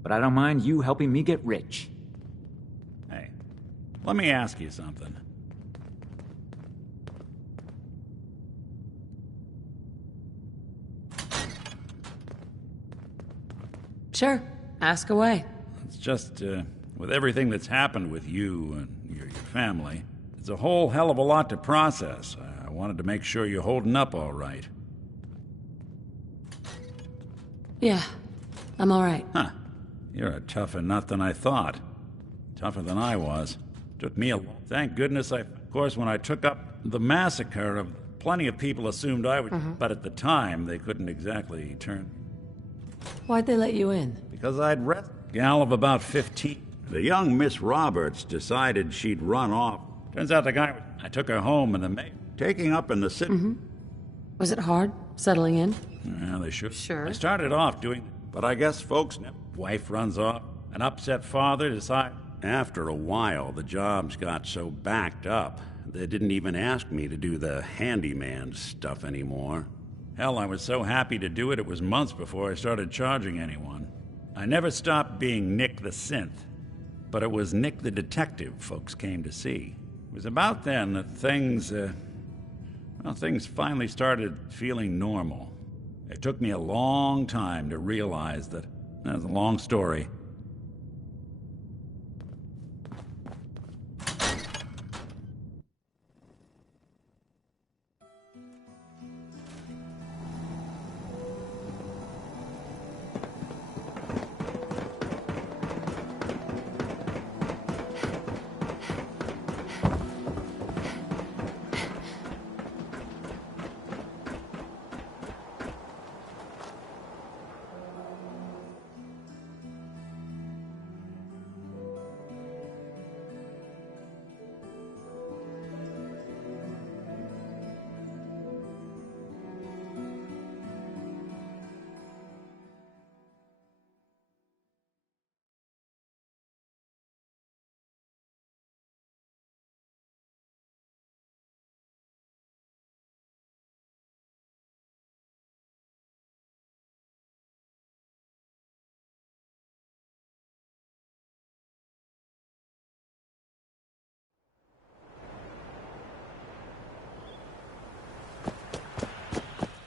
But I don't mind you helping me get rich. Hey, let me ask you something. Sure. Ask away. It's just, with everything that's happened with you and your family, it's a whole hell of a lot to process. I wanted to make sure you're holding up all right. Yeah, I'm all right. Huh. You're a tougher nut than I thought. Tougher than I was. Took me a... Thank goodness Of course, when I took up the massacre, plenty of people assumed I would... But at the time, they couldn't exactly turn... Why'd they let you in? Because I'd read... Gal of about 15. The young Miss Roberts decided she'd run off. Turns out the guy... I took her home and the maid... Taking up in the city... Was it hard, settling in? Yeah, they should. Sure. I started off doing... But I guess folks... Wife runs off. An upset father decides... After a while, the jobs got so backed up, they didn't even ask me to do the handyman stuff anymore. Hell, I was so happy to do it, it was months before I started charging anyone. I never stopped being Nick the Synth, but it was Nick the Detective folks came to see. It was about then that things finally started feeling normal. It took me a long time to realize that... That's a long story.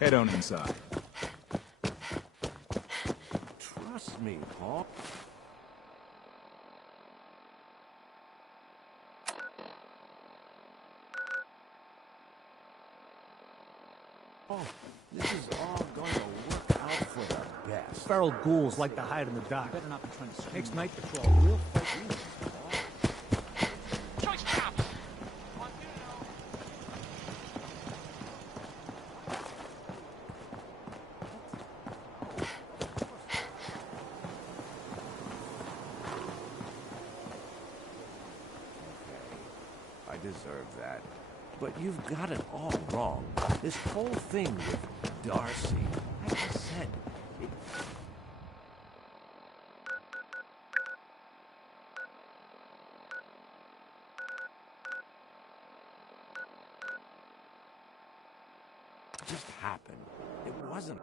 Head on inside. Trust me, Paul. Oh, this is all going to work out for the best. Feral ghouls like to hide in the dark. Better not be trying to scream. Makes night patrol real fight. deserve that. But you've got it all wrong. This whole thing with Darcy, like I said, it... just happened. It wasn't...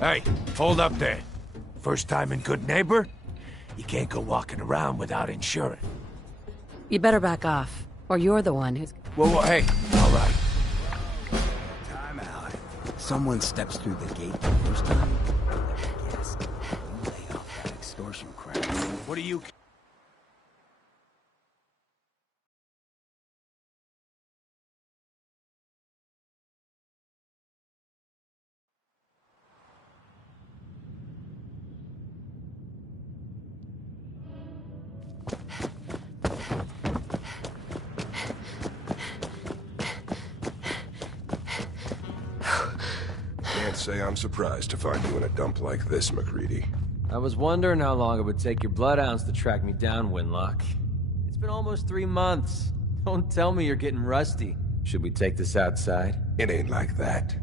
Hey, hold up there. First time in Good Neighbor? You can't go walking around without insurance. You better back off, or you're the one who's... Whoa, hey, all right. Time out. Someone steps through the gate the first time. Yes. Lay off that extortion crap. What are you... Can't say I'm surprised to find you in a dump like this, MacReady. I was wondering how long it would take your bloodhounds to track me down, Winlock. It's been almost 3 months. Don't tell me you're getting rusty. Should we take this outside? It ain't like that.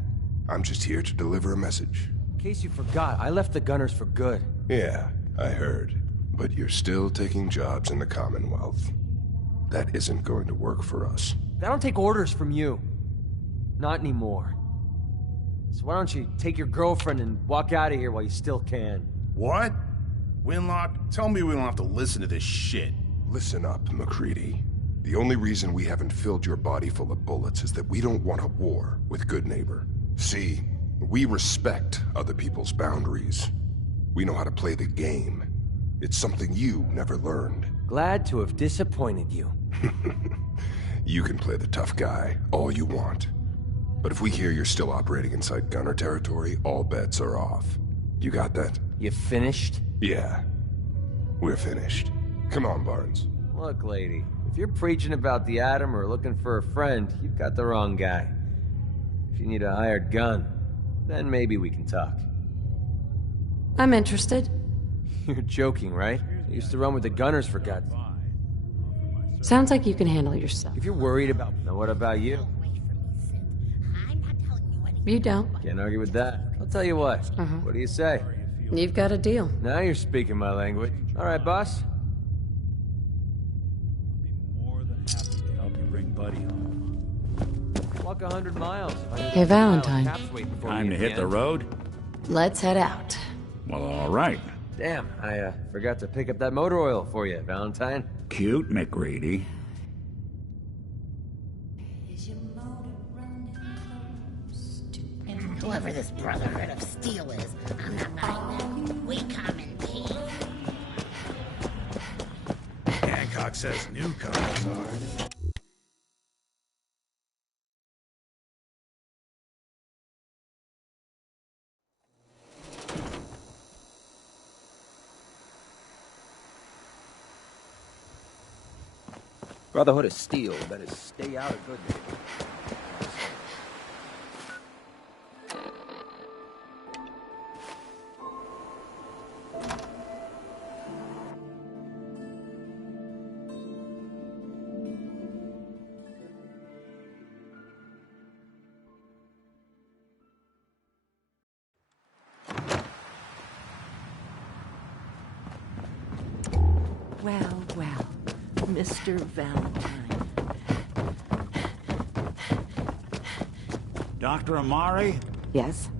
I'm just here to deliver a message. In case you forgot, I left the Gunners for good. Yeah, I heard. But you're still taking jobs in the Commonwealth. That isn't going to work for us. I don't take orders from you. Not anymore. So why don't you take your girlfriend and walk out of here while you still can? What? Winlock, tell me we don't have to listen to this shit. Listen up, MacReady. The only reason we haven't filled your body full of bullets is that we don't want a war with Good Neighbor. See, we respect other people's boundaries. We know how to play the game. It's something you never learned. Glad to have disappointed you. You can play the tough guy all you want. But if we hear you're still operating inside Gunner territory, all bets are off. You got that? You finished? Yeah. We're finished. Come on, Barnes. Look, lady, if you're preaching about the Atom or looking for a friend, you've got the wrong guy. If you need a hired gun, then maybe we can talk. I'm interested. You're joking, right? I used to run with the Gunners, for God's sake. Sounds like you can handle yourself. If you're worried about... Now what about you? I'm not telling you You don't. Can't argue with that. I'll tell you what. What do you say? You've got a deal. Now you're speaking my language. All right, boss. More than happy to help you bring Buddy home. Walk 100 miles. Hey, Valentine. Time to hit the road? Let's head out. Well, all right. Damn, I forgot to pick up that motor oil for you, Valentine. Cute, McGrady. Whoever this Brotherhood of Steel is, I'm not buying that. We come in peace. Hancock says newcomers are. Brotherhood of Steel better stay out of good neighbor. Well, well, Mr. Valentine. Dr. Amari? Yes?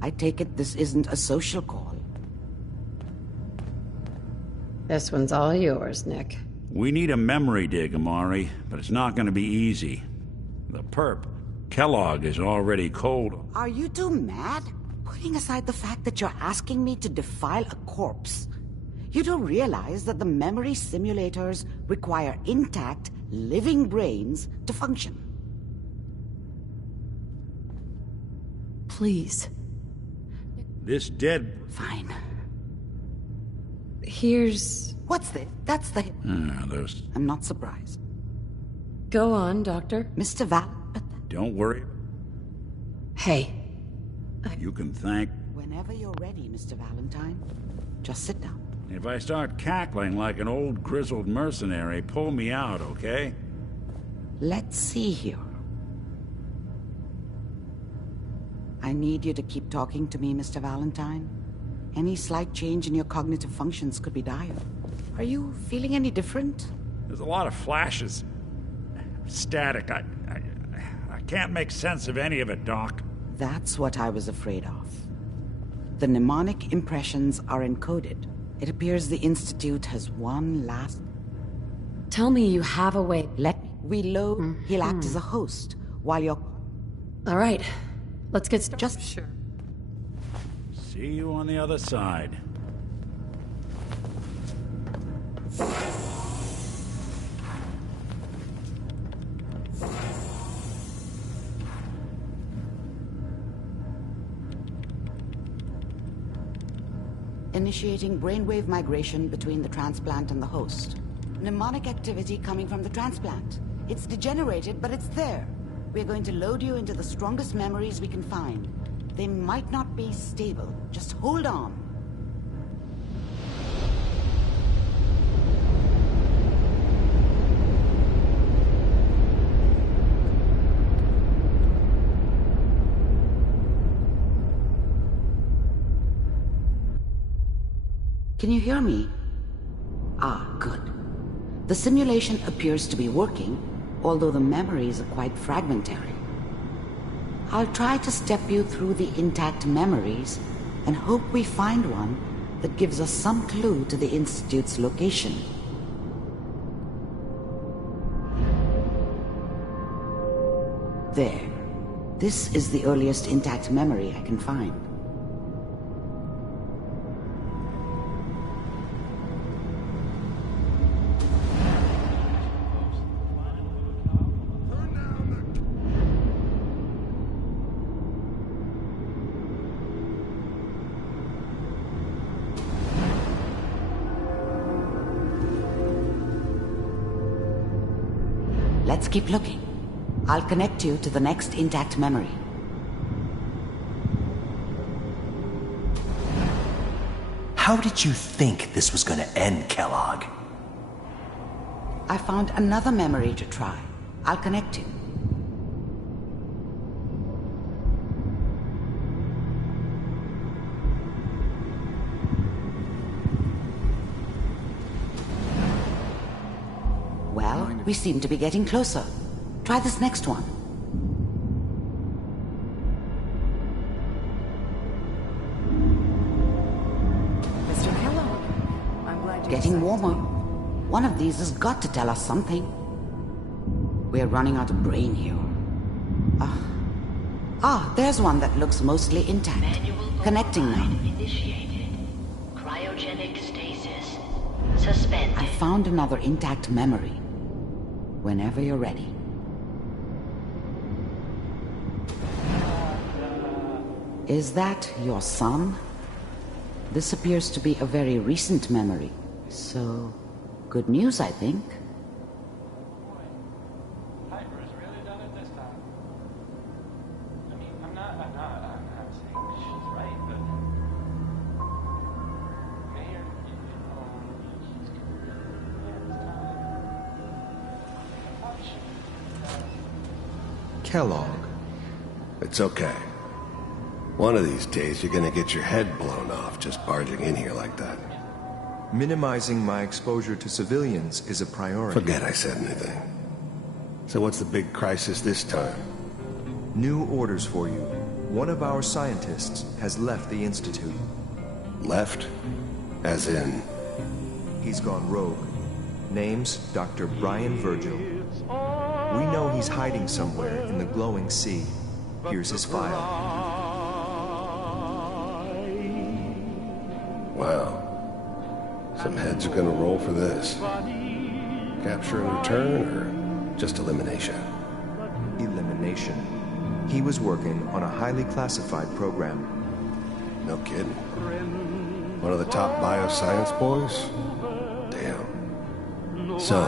I take it this isn't a social call. This one's all yours, Nick. We need a memory dig, Amari, but it's not going to be easy. The perp, Kellogg, is already cold. Are you two mad? Putting aside the fact that you're asking me to defile a corpse, you don't realize that the memory simulators require intact, living brains to function. Please. This dead... Fine. Here's... What's this? That's the... those... I'm not surprised. Go on, Doctor. Mr. Val... Don't worry. Hey. You can thank... Whenever you're ready, Mr. Valentine, just sit down. If I start cackling like an old grizzled mercenary, pull me out, okay? Let's see here. I need you to keep talking to me, Mr. Valentine. Any slight change in your cognitive functions could be dire. Are you feeling any different? There's a lot of flashes. Static. I can't make sense of any of it, Doc. That's what I was afraid of. The mnemonic impressions are encoded. It appears the Institute has one last... Tell me you have a way. Let me reload. He'll act as a host while you're... All right. Let's get started. Just... Sure. See you on the other side. Initiating brainwave migration between the transplant and the host. Mnemonic activity coming from the transplant. It's degenerated, but it's there. We're going to load you into the strongest memories we can find. They might not be stable. Just hold on. Can you hear me? Ah, good. The simulation appears to be working, although the memories are quite fragmentary. I'll try to step you through the intact memories and hope we find one that gives us some clue to the Institute's location. There. This is the earliest intact memory I can find. Let's keep looking. I'll connect you to the next intact memory. How did you think this was gonna end, Kellogg? I found another memory to try. I'll connect you. We seem to be getting closer. Try this next one. Mr. Kellogg, I'm glad you Getting decided warmer. One of these has got to tell us something. We're running out of brain here. There's one that looks mostly intact. Connecting now. Initiated. Cryogenic stasis. Suspended. I found another intact memory. Whenever you're ready. Is that your son? This appears to be a very recent memory. So, good news, I think. Kellogg. It's okay. One of these days you're gonna get your head blown off just barging in here like that. Minimizing my exposure to civilians is a priority. Forget I said anything. So what's the big crisis this time? New orders for you. One of our scientists has left the Institute. Left? As in? He's gone rogue. Name's Dr. Brian Virgil. We know he's hiding somewhere in the glowing sea. Here's his file. Wow. Some heads are gonna roll for this. Capture and return, or just elimination? Elimination. He was working on a highly classified program. No kidding. One of the top bioscience boys? Damn. So,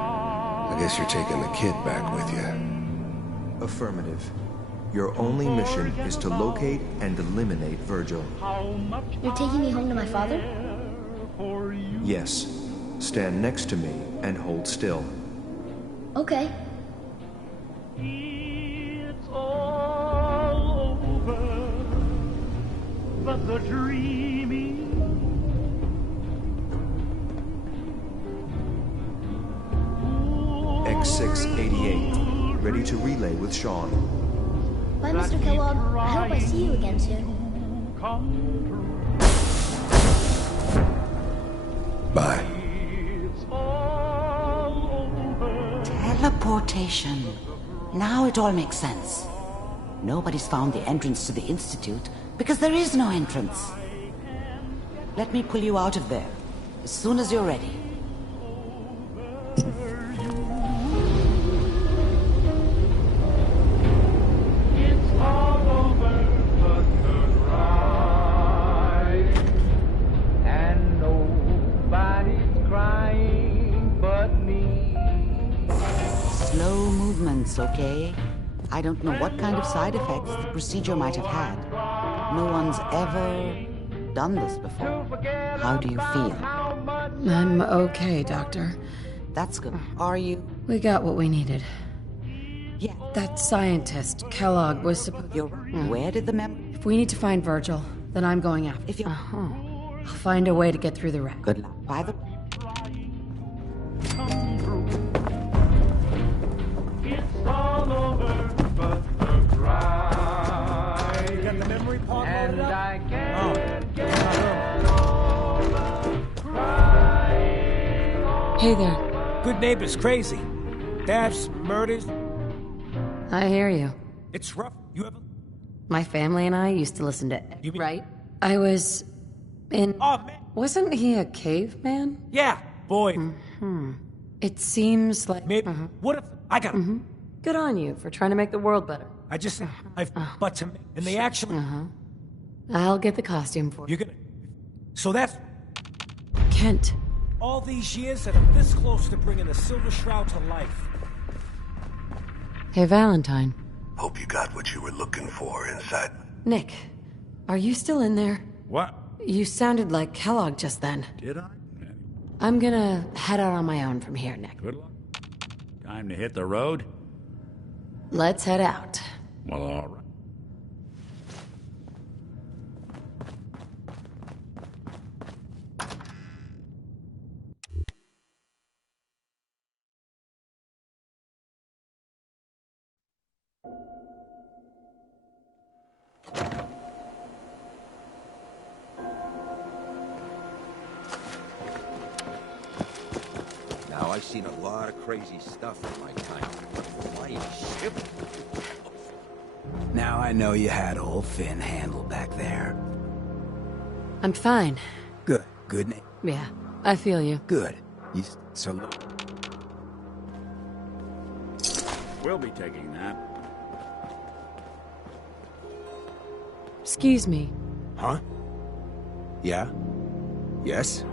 I guess you're taking the kid back with you. Affirmative. Your only mission is to locate and eliminate Virgil. You're taking me home to my father? Yes. Stand next to me and hold still. Okay. It's all over, but the dreaming X688, ready to relay with Sean. Bye, Mr. Kellogg. I hope I see you again soon. Bye. Teleportation. Now it all makes sense. Nobody's found the entrance to the Institute because there is no entrance. Let me pull you out of there as soon as you're ready. Slow movements, okay? I don't know what kind of side effects the procedure might have had. No one's ever done this before. How do you feel? I'm okay, Doctor. That's good. Are you? We got what we needed. Yeah. That scientist, Kellogg, was supposed... Where did the mem... If we need to find Virgil, then I'm going after. If you... I'll find a way to get through the wreck. Good luck. By the... it's all over, but the cry. You got the memory part And loaded up? I can't get Hey there. Good neighbors crazy. Thefts, murders. I hear you. It's rough. You ever... My family and I used to listen to... Right? I was in... Oh, man. Wasn't he a caveman? Yeah, boy. It seems like... Maybe. What if... I got it. Good on you for trying to make the world better. I just... I've... But to me... And they actually... I'll get the costume for you. You're gonna... So that's... Kent. All these years that I'm this close to bringing the Silver Shroud to life. Hey, Valentine. Hope you got what you were looking for inside. Nick, are you still in there? What? You sounded like Kellogg just then. Did I? I'm gonna head out on my own from here, Nick. Good luck. Time to hit the road? Let's head out. Well, all right. I've seen a lot of crazy stuff in my time. Flying ship? Now I know you had old Finn handled back there. I'm fine. Good. Good name. Yeah, I feel you. Good. So look. We'll be taking that. Excuse me. Huh? Yeah? Yes?